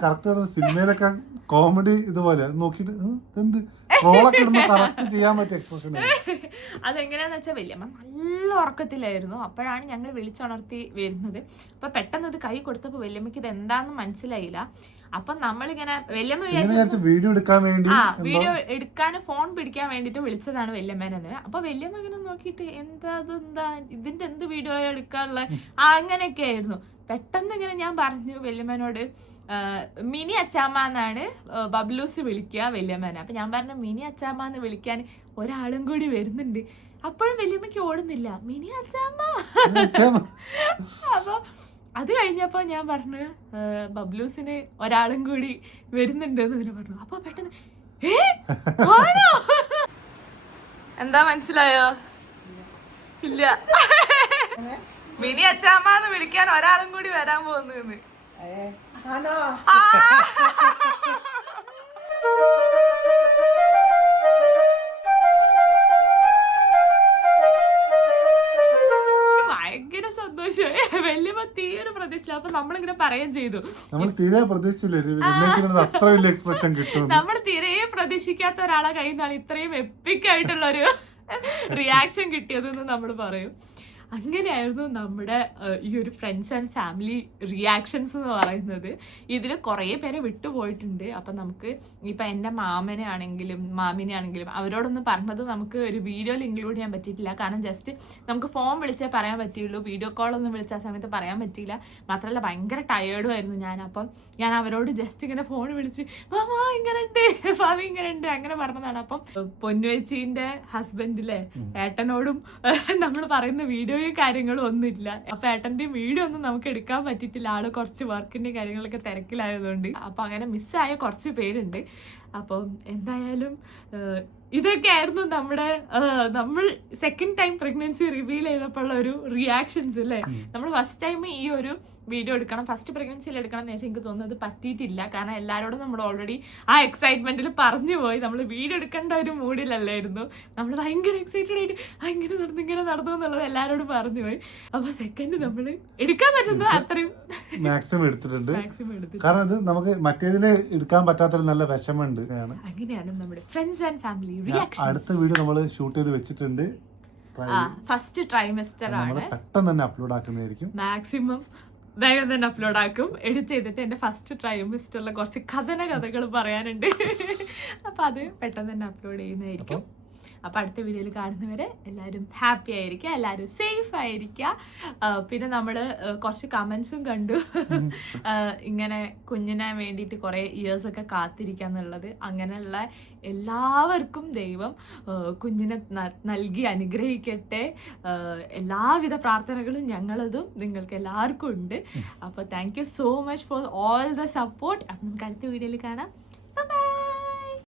സിനിമയിലൊക്കെ കോമഡി ഇതുപോലെ നോക്കിട്ട് ചെയ്യാൻ പറ്റിയ എക്സ്പ്രഷൻ. അതെങ്ങനെയാന്ന് വെച്ചാൽ വല്യമ്മ നല്ല ഉറക്കത്തിലായിരുന്നു. അപ്പോഴാണ് ഞങ്ങൾ വിളിച്ചുണർത്തി വരുന്നത്. അപ്പൊ പെട്ടെന്ന് ഇത് കൈ കൊടുത്തപ്പോ വല്യമ്മക്ക് ഇത് എന്താന്ന് മനസ്സിലായില്ല. അപ്പൊ നമ്മളിങ്ങനെ വല്യമ്മ വീഡിയോ എടുക്കാൻ ഫോൺ പിടിക്കാൻ വേണ്ടിട്ട് വിളിച്ചതാണ് വല്യമ്മേനെ. അപ്പൊ വല്യമ്മ ഇങ്ങനെ നോക്കിയിട്ട് എന്താ ഇതിന്റെ എന്ത് വീഡിയോ എടുക്കാനുള്ള അങ്ങനെയൊക്കെ ആയിരുന്നു. പെട്ടെന്ന് ഇങ്ങനെ ഞാൻ പറഞ്ഞു വല്യമ്മേനോട്, മിനി അച്ചാമ്മ എന്നാണ് ബബ്ലൂസ് വിളിക്കുക വല്യമ്മേനെ. അപ്പൊ ഞാൻ പറഞ്ഞു മിനി അച്ചാമ്മ എന്ന് വിളിക്കാൻ ഒരാളും കൂടി വരുന്നുണ്ട്. അപ്പോഴും വല്യമ്മയ്ക്ക് ഓടുന്നില്ല മിനി അച്ചാമ്മ. അപ്പൊ അത് കഴിഞ്ഞപ്പോ ഞാൻ പറഞ്ഞു ബബ്ലൂസിന് ഒരാളും കൂടി വരുന്നുണ്ട് എന്ന് ഇങ്ങനെ പറഞ്ഞു. അപ്പൊ പെട്ടെന്ന് എന്താ മനസ്സിലായോ? ഇല്ല, മിനി അച്ചാമ്മ എന്ന് വിളിക്കാൻ ഒരാളും കൂടി വരാൻ പോകുന്നു. ഭയങ്കര സന്തോഷമായി. വല്യമ്മ തീരെ പ്രതീക്ഷിച്ചില്ല. അപ്പൊ നമ്മളിങ്ങനെ പറയുകയും ചെയ്തു, നമ്മൾ തീരെ പ്രതീക്ഷിക്കാത്ത ഒരാളെ കയ്യിൽ നിന്നാണ് ഇത്രയും എപ്പിക് ആയിട്ടുള്ള ഒരു റിയാക്ഷൻ കിട്ടിയതെന്ന് നമ്മൾ പറയും. അങ്ങനെയായിരുന്നു നമ്മുടെ ഈ ഒരു ഫ്രണ്ട്സ് ആൻഡ് ഫാമിലി റിയാക്ഷൻസ് എന്ന് പറയുന്നത്. ഇതിൽ കുറേ പേരെ വിട്ടുപോയിട്ടുണ്ട്. അപ്പം നമുക്ക് ഇപ്പം എൻ്റെ മാമനെ ആണെങ്കിലും മാമിനെ ആണെങ്കിലും അവരോടൊന്നും പറഞ്ഞത് നമുക്ക് ഒരു വീഡിയോയിൽ ഇൻക്ലൂഡ് ചെയ്യാൻ പറ്റിയിട്ടില്ല. കാരണം ജസ്റ്റ് നമുക്ക് ഫോൺ വിളിച്ചേ പറയാൻ പറ്റുള്ളൂ, വീഡിയോ കോളൊന്നും വിളിച്ച ആ സമയത്ത് പറയാൻ പറ്റിയില്ല. മാത്രമല്ല ഭയങ്കര ടയേർഡും ആയിരുന്നു ഞാൻ. അപ്പം ഞാൻ അവരോട് ജസ്റ്റ് ഇങ്ങനെ ഫോൺ വിളിച്ച് മാമാ ഇങ്ങനെ ഉണ്ട്, ഭാവി ഇങ്ങനെ ഉണ്ട് അങ്ങനെ പറഞ്ഞതാണ്. അപ്പം പൊന്നുവേച്ചീൻ്റെ ഹസ്ബൻഡിലെ ഏട്ടനോടും നമ്മൾ പറയുന്ന വീഡിയോ കാര്യങ്ങളും ഒന്നുമില്ല. അപ്പൊ ഏട്ടന്റെയും വീഡിയോ ഒന്നും നമുക്ക് എടുക്കാൻ പറ്റിയിട്ടില്ല. ആള് കുറച്ച് വർക്കിന്റെ കാര്യങ്ങളൊക്കെ തിരക്കിലായതുകൊണ്ട്. അപ്പൊ അങ്ങനെ മിസ്സായ കുറച്ച് പേരുണ്ട്. അപ്പം എന്തായാലും ഇതൊക്കെ ആയിരുന്നു നമ്മൾ സെക്കൻഡ് ടൈം പ്രഗ്നൻസി റിവീൽ ചെയ്തപ്പോഴുള്ള ഒരു റിയാക്ഷൻസ് അല്ലേ. നമ്മൾ ഫസ്റ്റ് ടൈം ഈ ഒരു വീഡിയോ എടുക്കണം, ഫസ്റ്റ് പ്രഗ്നൻസിയിൽ എടുക്കണം എന്ന് വെച്ചാൽ എനിക്ക് തോന്നുന്നത് പറ്റിയിട്ടില്ല. കാരണം എല്ലാവരോടും നമ്മൾ ഓൾറെഡി ആ എക്സൈറ്റ്മെന്റിൽ പറഞ്ഞു പോയി. നമ്മൾ വീഡിയോ എടുക്കേണ്ട ഒരു മൂഡിലല്ലായിരുന്നു. നമ്മൾ ഭയങ്കര എക്സൈറ്റഡ് ആയിട്ട് ഇങ്ങനെ നടന്നു എന്നുള്ളത് എല്ലാവരോടും പറഞ്ഞു പോയി. അപ്പൊ സെക്കൻഡ് നമ്മൾ എടുക്കാൻ പറ്റുന്നത് അത്രയും മാക്സിമം എടുത്തിട്ടുണ്ട്. കാരണം ഇത് നമുക്ക് മറ്റേതില് എടുക്കാൻ പറ്റാത്ത നല്ല വിഷമുണ്ട്. അങ്ങനെയാണ് നമ്മുടെ ഫ്രണ്ട്സ് ആൻഡ് ഫാമിലി റിയാക്ഷൻ. അടുത്ത വീഡിയോ നമ്മൾ ഷൂട്ട് ചെയ്ത് വെച്ചിട്ടുണ്ട്. ഫസ്റ്റ് ട്രൈമെസ്റ്റർ ആണ്. പെട്ടെന്ന് തന്നെ അപ്ലോഡ് ആക്കുന്നതായിരിക്കും. മാക്സിമം വേഗം തന്നെ അപ്ലോഡ് ആക്കും. എഡിറ്റ് ചെയ്തിട്ട് എൻ്റെ ഫസ്റ്റ് ട്രൈമെസ്റ്ററിലെ കുറച്ച് കഥകൾ പറയാനുണ്ട്. അപ്പം അത് പെട്ടെന്ന് തന്നെ അപ്ലോഡ് ചെയ്യുന്നതായിരിക്കും. അപ്പോൾ അടുത്ത വീഡിയോയിൽ കാണുന്നവരെ എല്ലാവരും ഹാപ്പി ആയിരിക്കുക, എല്ലാവരും സേഫ് ആയിരിക്കുക. പിന്നെ നമ്മൾ കുറച്ച് കമൻസും കണ്ടു, ഇങ്ങനെ കുഞ്ഞിനെ വേണ്ടിയിട്ട് കുറേ ഇയേഴ്സൊക്കെ കാത്തിരിക്കുക എന്നുള്ളത്. അങ്ങനെയുള്ള എല്ലാവർക്കും ദൈവം കുഞ്ഞിനെ നൽകി അനുഗ്രഹിക്കട്ടെ. എല്ലാവിധ പ്രാർത്ഥനകളും ഞങ്ങളതും നിങ്ങൾക്ക് എല്ലാവർക്കും ഉണ്ട്. അപ്പോൾ thank you so much for all the support. അപ്പം നമുക്ക് അടുത്ത വീഡിയോയിൽ കാണാം.